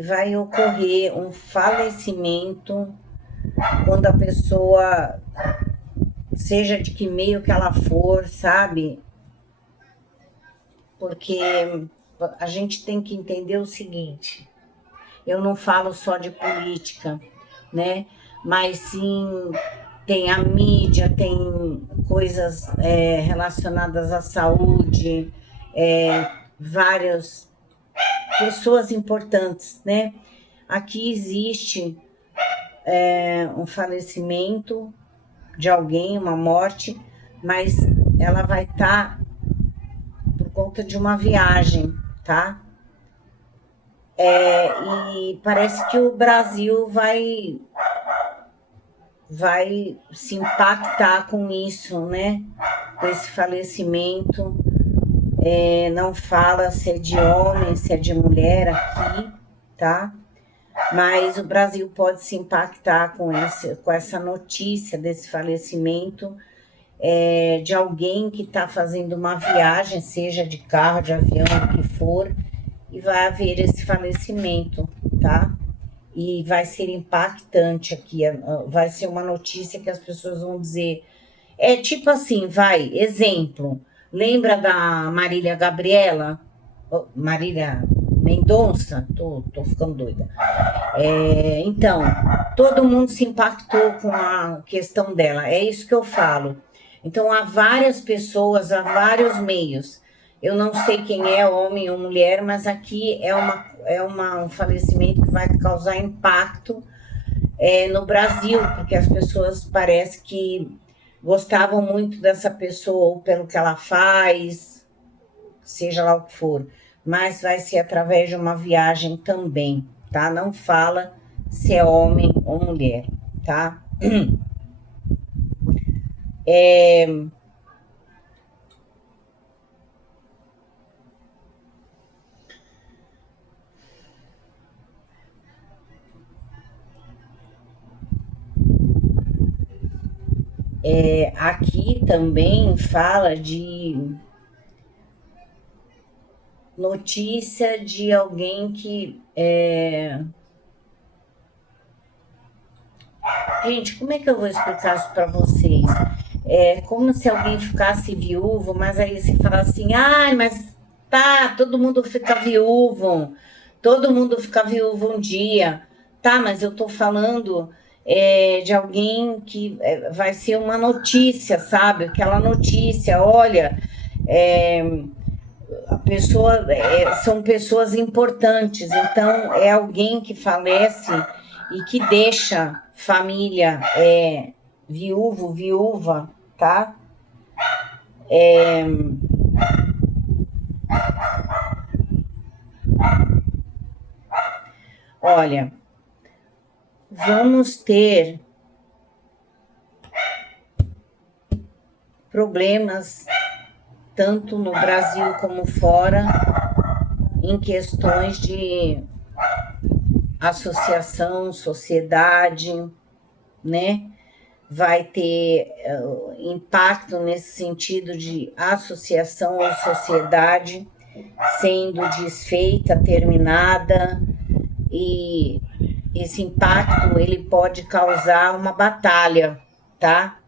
vai ocorrer um falecimento quando a pessoa, seja de que meio que ela for, sabe? Porque a gente tem que entender o seguinte, eu não falo só de política, né? Mas sim, tem a mídia, tem coisas relacionadas à saúde, várias pessoas importantes, né? Aqui existe um falecimento de alguém, uma morte, mas ela vai estar por conta de uma viagem, tá? E parece que o Brasil vai se impactar com isso, né? Com esse falecimento. Não fala se é de homem, se é de mulher aqui, tá? Mas o Brasil pode se impactar com essa notícia desse falecimento de alguém que está fazendo uma viagem, seja de carro, de avião, o que for, e vai haver esse falecimento, tá? E vai ser impactante aqui, vai ser uma notícia que as pessoas vão dizer. É tipo assim, exemplo, lembra da Marília Gabriela? Marília Mendonça? Tô ficando doida. Então, todo mundo se impactou com a questão dela, é isso que eu falo. Então, há várias pessoas, há vários meios. Eu não sei quem é, homem ou mulher, mas aqui um falecimento que vai causar impacto no Brasil, porque as pessoas parece que gostavam muito dessa pessoa, ou pelo que ela faz, seja lá o que for, mas vai ser através de uma viagem também, tá? Não fala se é homem ou mulher, tá? Aqui também fala de notícia de alguém que Gente, como é que eu vou explicar isso para vocês? É como se alguém ficasse viúvo, mas aí você fala assim, mas tá, todo mundo fica viúvo um dia. Tá, mas eu tô falando de alguém que vai ser uma notícia, sabe? Aquela notícia, olha, a pessoa, são pessoas importantes, então é alguém que falece e que deixa família viúvo, viúva, tá? Olha, vamos ter problemas tanto no Brasil como fora em questões de associação, sociedade, né? Vai ter impacto nesse sentido de associação ou sociedade sendo desfeita, terminada, e esse impacto ele pode causar uma batalha, tá?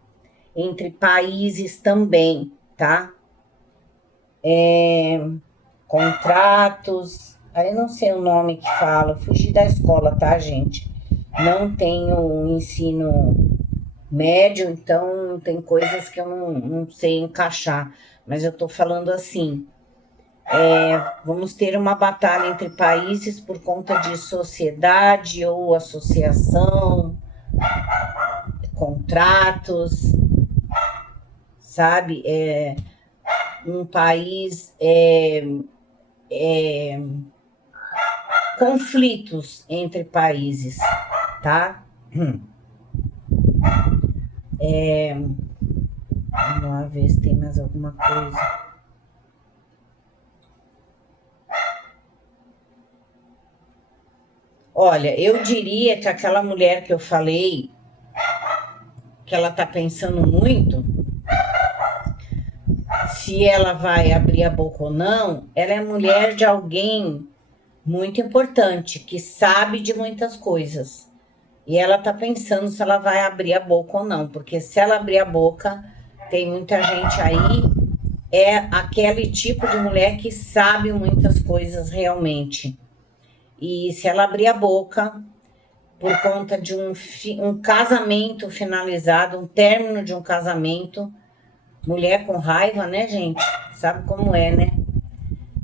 Entre países também, tá? Contratos, aí não sei o nome que fala, fugi da escola, tá, gente? Não tenho ensino médio, então tem coisas que eu não sei encaixar, mas eu tô falando assim, vamos ter uma batalha entre países por conta de sociedade ou associação, contratos, sabe? Um país conflitos entre países, tá? Vamos lá ver se tem mais alguma coisa. Olha, eu diria que aquela mulher que eu falei, que ela tá pensando muito, se ela vai abrir a boca ou não, ela é mulher de alguém muito importante, que sabe de muitas coisas. E ela tá pensando se ela vai abrir a boca ou não, porque se ela abrir a boca, tem muita gente aí, é aquele tipo de mulher que sabe muitas coisas realmente. E se ela abrir a boca por conta de um casamento finalizado, um término de um casamento, mulher com raiva, né, gente? Sabe como é, né?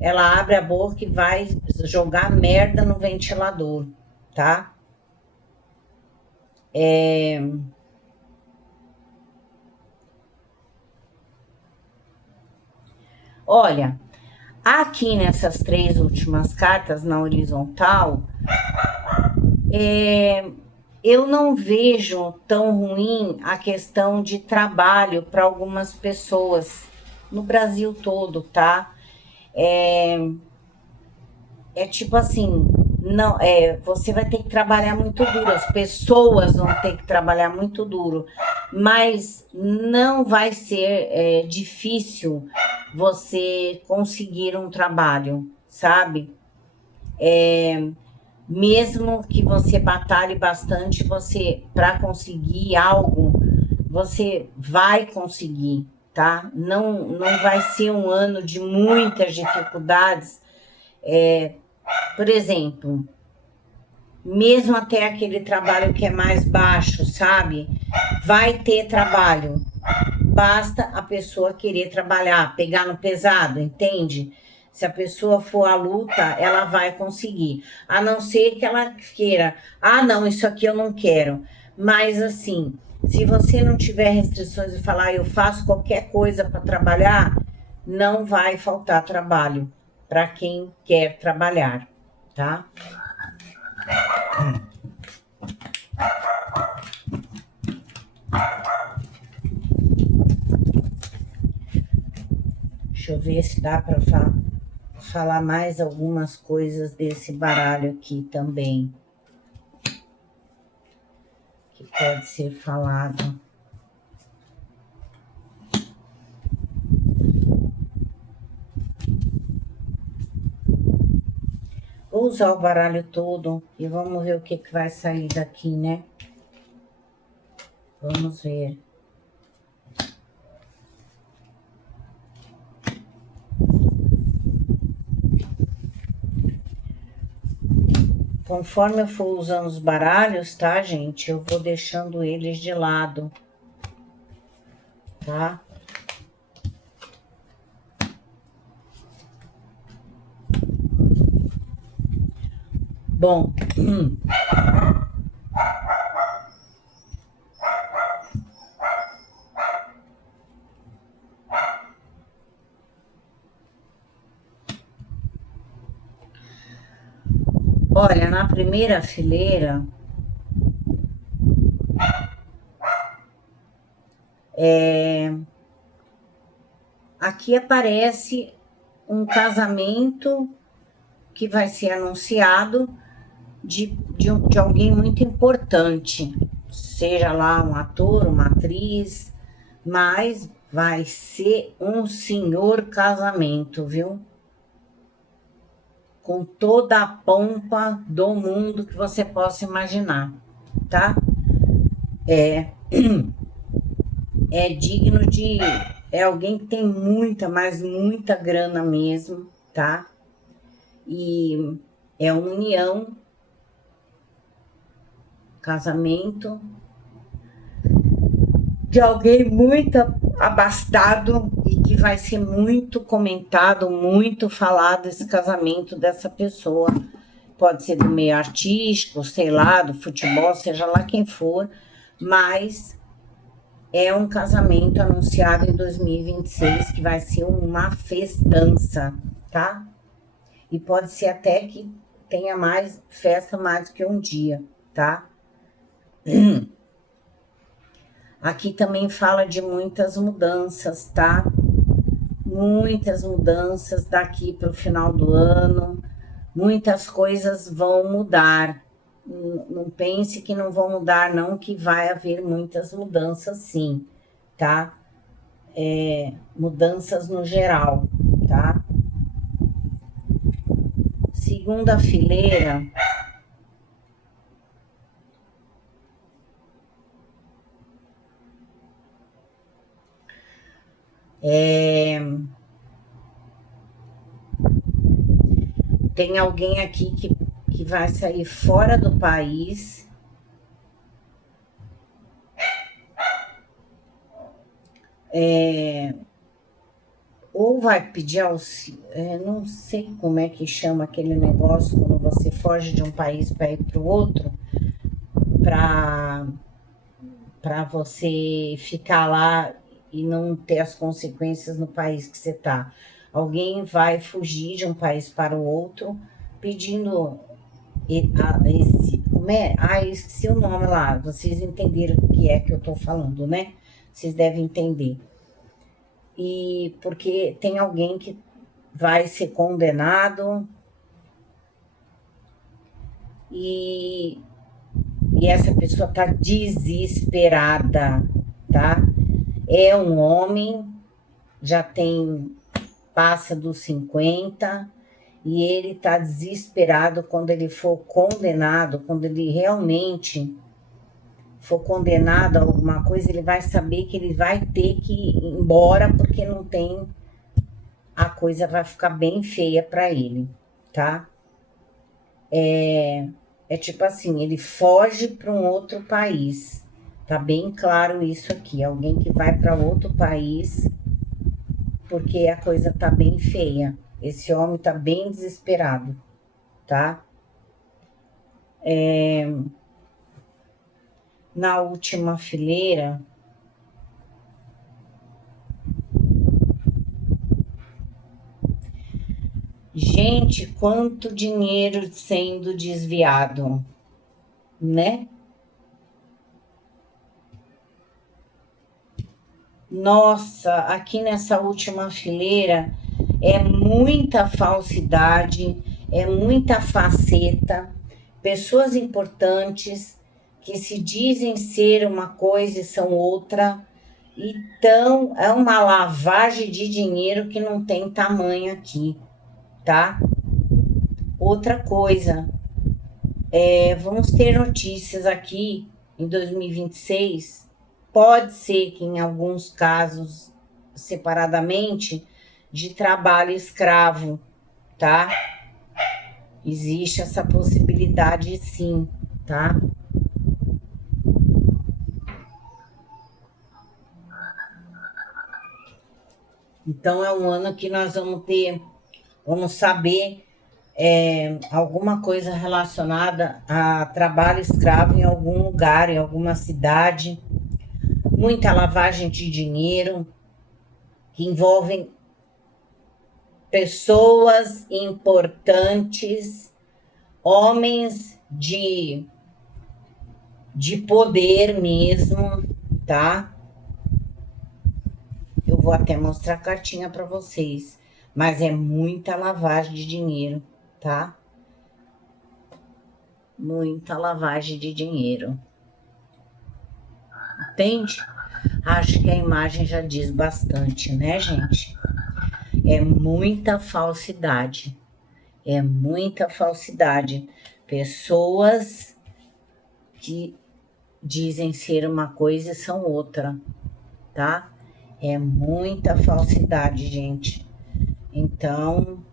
Ela abre a boca e vai jogar merda no ventilador, tá? Olha, aqui nessas 3 últimas cartas na horizontal, eu não vejo tão ruim a questão de trabalho para algumas pessoas no Brasil todo, tá? É tipo assim, não, você vai ter que trabalhar muito duro, as pessoas vão ter que trabalhar muito duro, mas não vai ser difícil você conseguir um trabalho, sabe? Mesmo que você batalhe bastante, você para conseguir algo, você vai conseguir, tá? Não vai ser um ano de muitas dificuldades. Por exemplo, mesmo até aquele trabalho que é mais baixo, sabe? Vai ter trabalho. Basta a pessoa querer trabalhar, pegar no pesado, entende? Se a pessoa for à luta, ela vai conseguir. A não ser que ela queira, ah, não, isso aqui eu não quero. Mas assim, se você não tiver restrições e falar, eu faço qualquer coisa para trabalhar, não vai faltar trabalho para quem quer trabalhar, tá? Deixa eu ver se dá para falar mais algumas coisas desse baralho aqui também. Que pode ser falado. Vou usar o baralho todo e vamos ver o que vai sair daqui, né? Vamos ver. Conforme eu for usando os baralhos, tá, gente? Eu vou deixando eles de lado, tá? Bom, olha, na primeira fileira, aqui aparece um casamento que vai ser anunciado de alguém muito importante, seja lá um ator, uma atriz, mas vai ser um senhor casamento, viu? Com toda a pompa do mundo que você possa imaginar, tá? É digno de... É alguém que tem muita, mas muita grana mesmo, tá? E é união, casamento de alguém muito abastado e que vai ser muito comentado, muito falado esse casamento dessa pessoa. Pode ser do meio artístico, sei lá, do futebol, seja lá quem for, mas é um casamento anunciado em 2026 que vai ser uma festança, tá? E pode ser até que tenha mais festa mais do que um dia, tá? Aqui também fala de muitas mudanças, tá? Muitas mudanças daqui para o final do ano. Muitas coisas vão mudar. Não pense que não vão mudar, não, que vai haver muitas mudanças, sim, tá? Mudanças no geral, tá? Segunda fileira. Tem alguém aqui que que vai sair fora do país, ou vai pedir auxílio, não sei como é que chama aquele negócio quando você foge de um país para ir para o outro, para você ficar lá e não ter as consequências no país que você está. Alguém vai fugir de um país para o outro pedindo como é? Ah, eu esqueci o nome lá. Vocês entenderam o que é que eu estou falando, né? Vocês devem entender. E porque tem alguém que vai ser condenado e essa pessoa está desesperada, tá? É um homem, já passa dos 50, e ele está desesperado quando ele for condenado, quando ele realmente for condenado a alguma coisa, ele vai saber que ele vai ter que ir embora porque não tem, a coisa vai ficar bem feia para ele, tá? É tipo assim, ele foge para um outro país. Tá bem claro isso aqui. Alguém que vai para outro país porque a coisa tá bem feia. Esse homem tá bem desesperado, tá? Na última fileira, gente, quanto dinheiro sendo desviado, né? Nossa, aqui nessa última fileira é muita falsidade, é muita faceta, pessoas importantes que se dizem ser uma coisa e são outra, então é uma lavagem de dinheiro que não tem tamanho aqui, tá? Outra coisa, vamos ter notícias aqui em 2026. Pode ser que em alguns casos, separadamente, de trabalho escravo, tá? Existe essa possibilidade sim, tá? Então é um ano que nós vamos saber alguma coisa relacionada a trabalho escravo em algum lugar, em alguma cidade. Muita lavagem de dinheiro que envolvem pessoas importantes, homens de poder mesmo, tá? Eu vou até mostrar a cartinha para vocês, mas é muita lavagem de dinheiro, tá? Muita lavagem de dinheiro. Entende? Acho que a imagem já diz bastante, né, gente? É muita falsidade. É muita falsidade. Pessoas que dizem ser uma coisa e são outra, tá? É muita falsidade, gente. Então,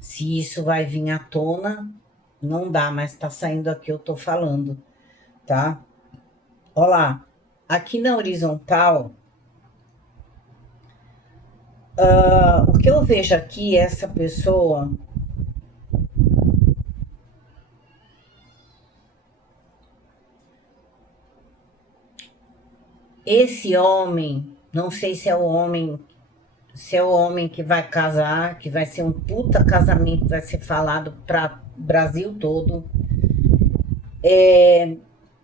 se isso vai vir à tona, não dá, mas tá saindo aqui, eu tô falando, tá? Olha lá, aqui na horizontal, o que eu vejo aqui, essa pessoa, esse homem, não sei se é o homem que vai casar, que vai ser um puta casamento, vai ser falado para Brasil todo.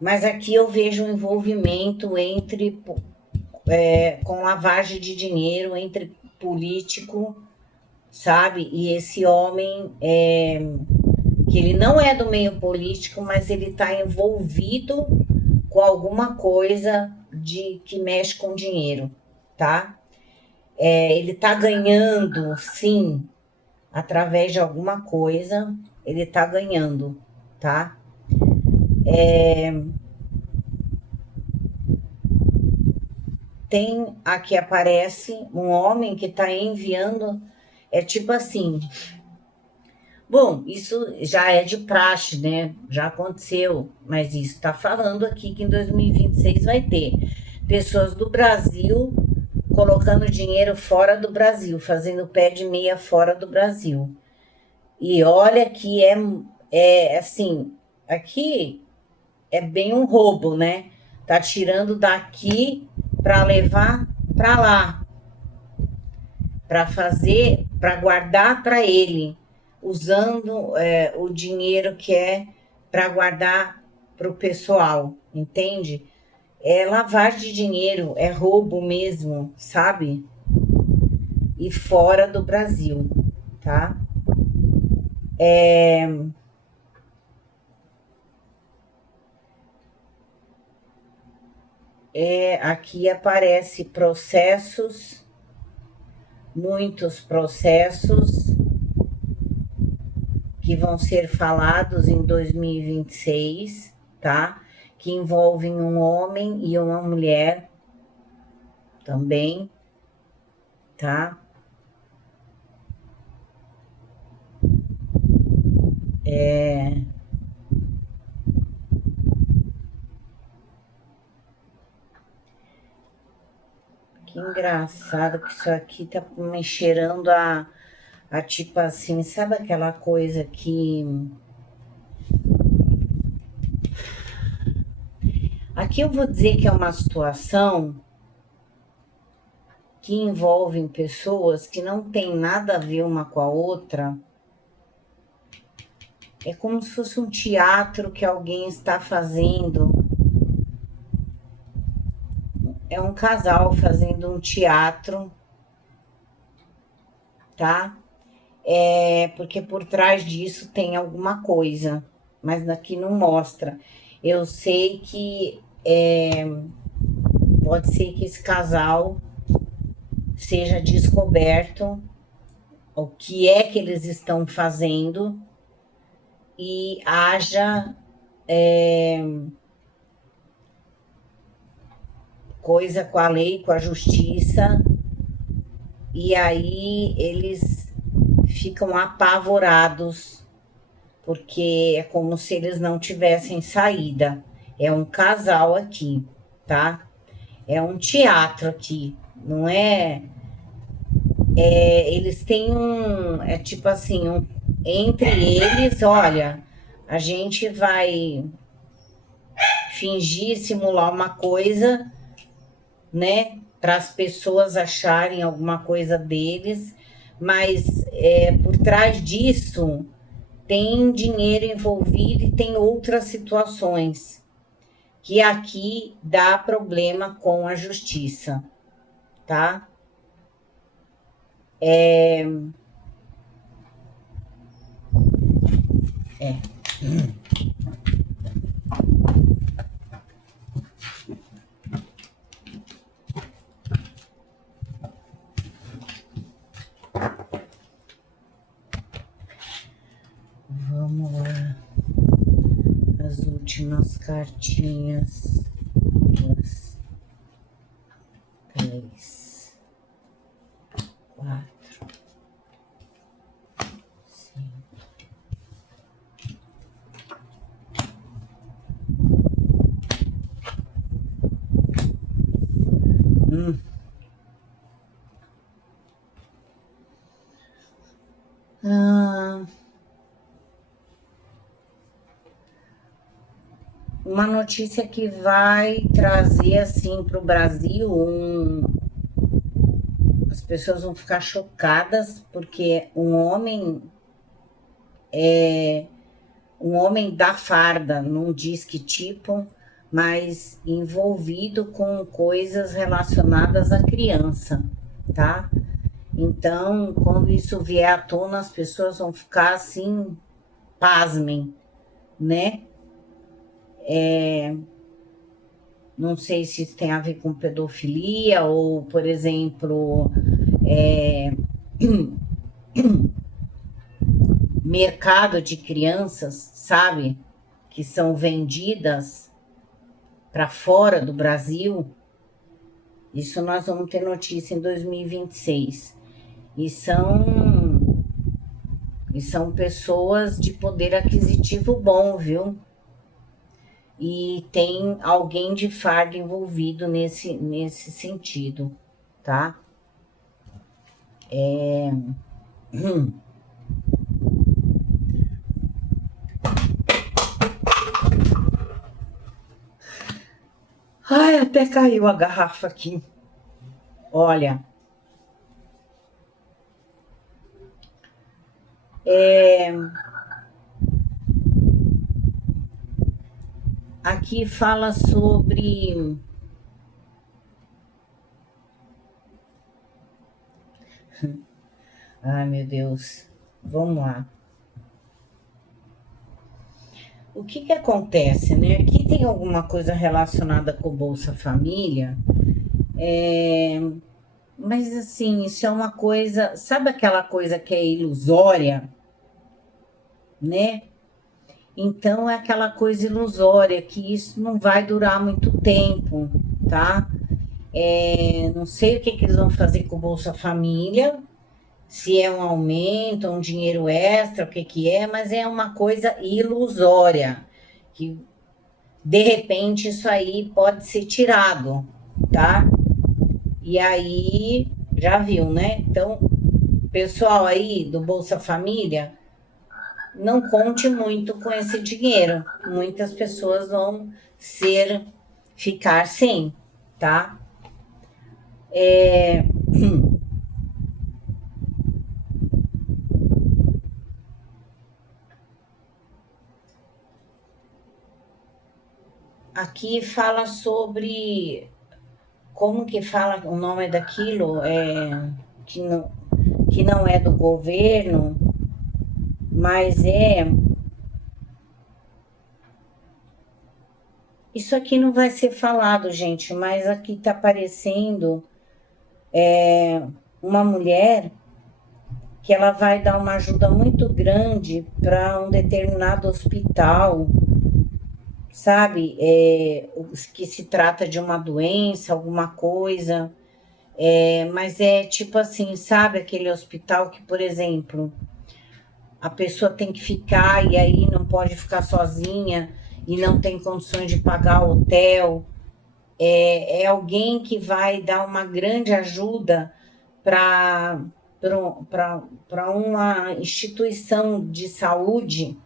Mas aqui eu vejo um envolvimento com lavagem de dinheiro entre político, sabe? E esse homem, que ele não é do meio político, mas ele está envolvido com alguma coisa que mexe com dinheiro, tá? Ele está ganhando, sim, através de alguma coisa, ele está ganhando, tá? Tem aqui aparece um homem que está enviando, tipo assim, Bom, isso já é de praxe, né? Já aconteceu, mas isso está falando aqui que em 2026 vai ter pessoas do Brasil colocando dinheiro fora do Brasil, fazendo pé de meia fora do Brasil. E olha que é assim, aqui é bem um roubo, né? Tá tirando daqui para levar para lá, para fazer, para guardar para ele, usando o dinheiro que é para guardar para o pessoal, entende? É lavagem de dinheiro, é roubo mesmo, sabe? E fora do Brasil, tá? Aqui aparece processos, muitos processos que vão ser falados em 2026, tá? Que envolvem um homem e uma mulher também, tá? Que engraçado que isso aqui tá me cheirando a tipo assim, sabe aquela coisa que. Aqui eu vou dizer que é uma situação que envolve pessoas que não tem nada a ver uma com a outra. É como se fosse um teatro que alguém está fazendo. É um casal fazendo um teatro, tá? Porque por trás disso tem alguma coisa, mas aqui não mostra. Eu sei que pode ser que esse casal seja descoberto o que é que eles estão fazendo e haja coisa com a lei, com a justiça, e aí eles ficam apavorados, porque é como se eles não tivessem saída. É um casal aqui, tá? É um teatro aqui, não é? Eles têm tipo assim, entre eles, olha, a gente vai fingir, simular uma coisa, né? Para as pessoas acharem alguma coisa deles, mas por trás disso tem dinheiro envolvido e tem outras situações que aqui dá problema com a justiça, tá? Vamos lá. As últimas cartinhas. 2, 3, 4, 5. Ah, uma notícia que vai trazer assim para o Brasil as pessoas vão ficar chocadas porque um homem da farda, não diz que tipo, mas envolvido com coisas relacionadas à criança, tá? Então, quando isso vier à tona, as pessoas vão ficar assim, pasmem, né? Não sei se isso tem a ver com pedofilia ou, por exemplo, mercado de crianças, sabe? Que são vendidas para fora do Brasil. Isso nós vamos ter notícia em 2026. E são E são pessoas de poder aquisitivo bom, viu? E tem alguém de fardo envolvido nesse sentido, tá? Ai, até caiu a garrafa aqui. Olha, aqui fala sobre... Ai, meu Deus. Vamos lá. O que que acontece, né? Aqui tem alguma coisa relacionada com o Bolsa Família, mas assim, isso é uma coisa, sabe aquela coisa que é ilusória, né? Então é aquela coisa ilusória que isso não vai durar muito tempo, tá? Não sei o que que eles vão fazer com o Bolsa Família, se é um aumento, um dinheiro extra, o que que é, mas é uma coisa ilusória, que de repente isso aí pode ser tirado, tá? E aí, já viu, né? Então, pessoal aí do Bolsa Família, não conte muito com esse dinheiro. Muitas pessoas vão ficar sem, tá? Aqui fala sobre como que fala o nome daquilo, que não é do governo, mas isso aqui não vai ser falado, gente, mas aqui tá aparecendo uma mulher que ela vai dar uma ajuda muito grande para um determinado hospital, sabe? Que se trata de uma doença, alguma coisa. Mas é tipo assim, sabe aquele hospital que, por exemplo, a pessoa tem que ficar e aí não pode ficar sozinha e não tem condições de pagar o hotel. É alguém que vai dar uma grande ajuda para uma instituição de saúde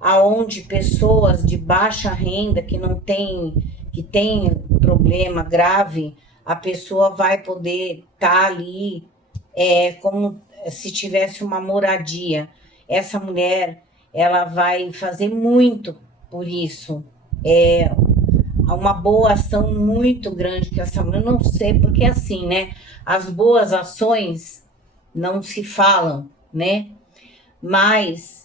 aonde pessoas de baixa renda que tem problema grave, a pessoa vai poder estar ali como se tivesse uma moradia. Essa mulher, ela vai fazer muito por isso. Uma boa ação muito grande que essa mulher, não sei, porque assim, né? As boas ações não se falam, né? Mas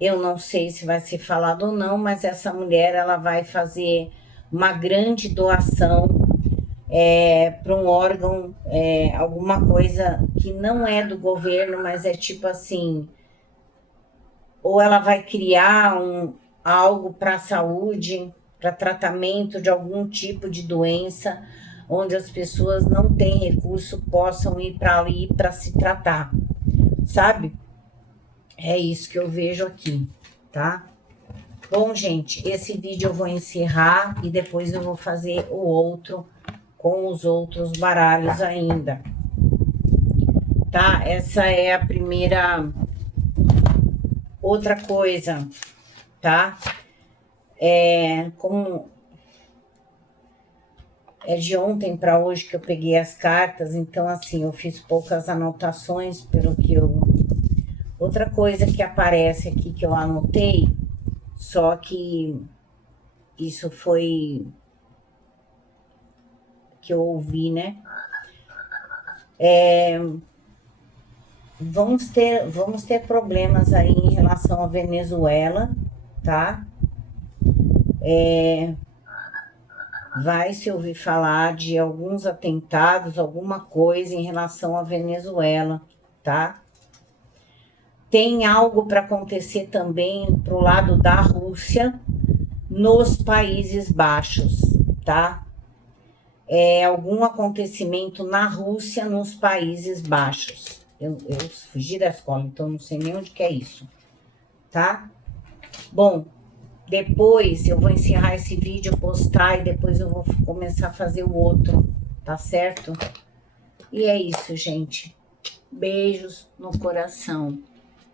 eu não sei se vai ser falado ou não, mas essa mulher, ela vai fazer uma grande doação para um órgão, alguma coisa que não é do governo, mas é tipo assim, ou ela vai criar algo para a saúde, para tratamento de algum tipo de doença, onde as pessoas não têm recurso, possam ir para ali para se tratar, sabe? É isso que eu vejo aqui, tá? Bom, gente, esse vídeo eu vou encerrar e depois eu vou fazer o outro com os outros baralhos ainda, tá? Essa é a primeira... Outra coisa, tá? Como é de ontem para hoje que eu peguei as cartas, então assim, eu fiz poucas anotações pelo que eu... Outra coisa que aparece aqui que eu anotei, só que isso foi que eu ouvi, né? Vamos ter problemas aí em relação à Venezuela, tá? Vai se ouvir falar de alguns atentados, alguma coisa em relação à Venezuela, tá? Tem algo para acontecer também pro lado da Rússia, nos Países Baixos, tá? Algum acontecimento na Rússia, nos Países Baixos. Eu fugi da escola, então não sei nem onde que é isso, tá? Bom, depois eu vou encerrar esse vídeo, postar e depois eu vou começar a fazer o outro, tá certo? E é isso, gente. Beijos no coração.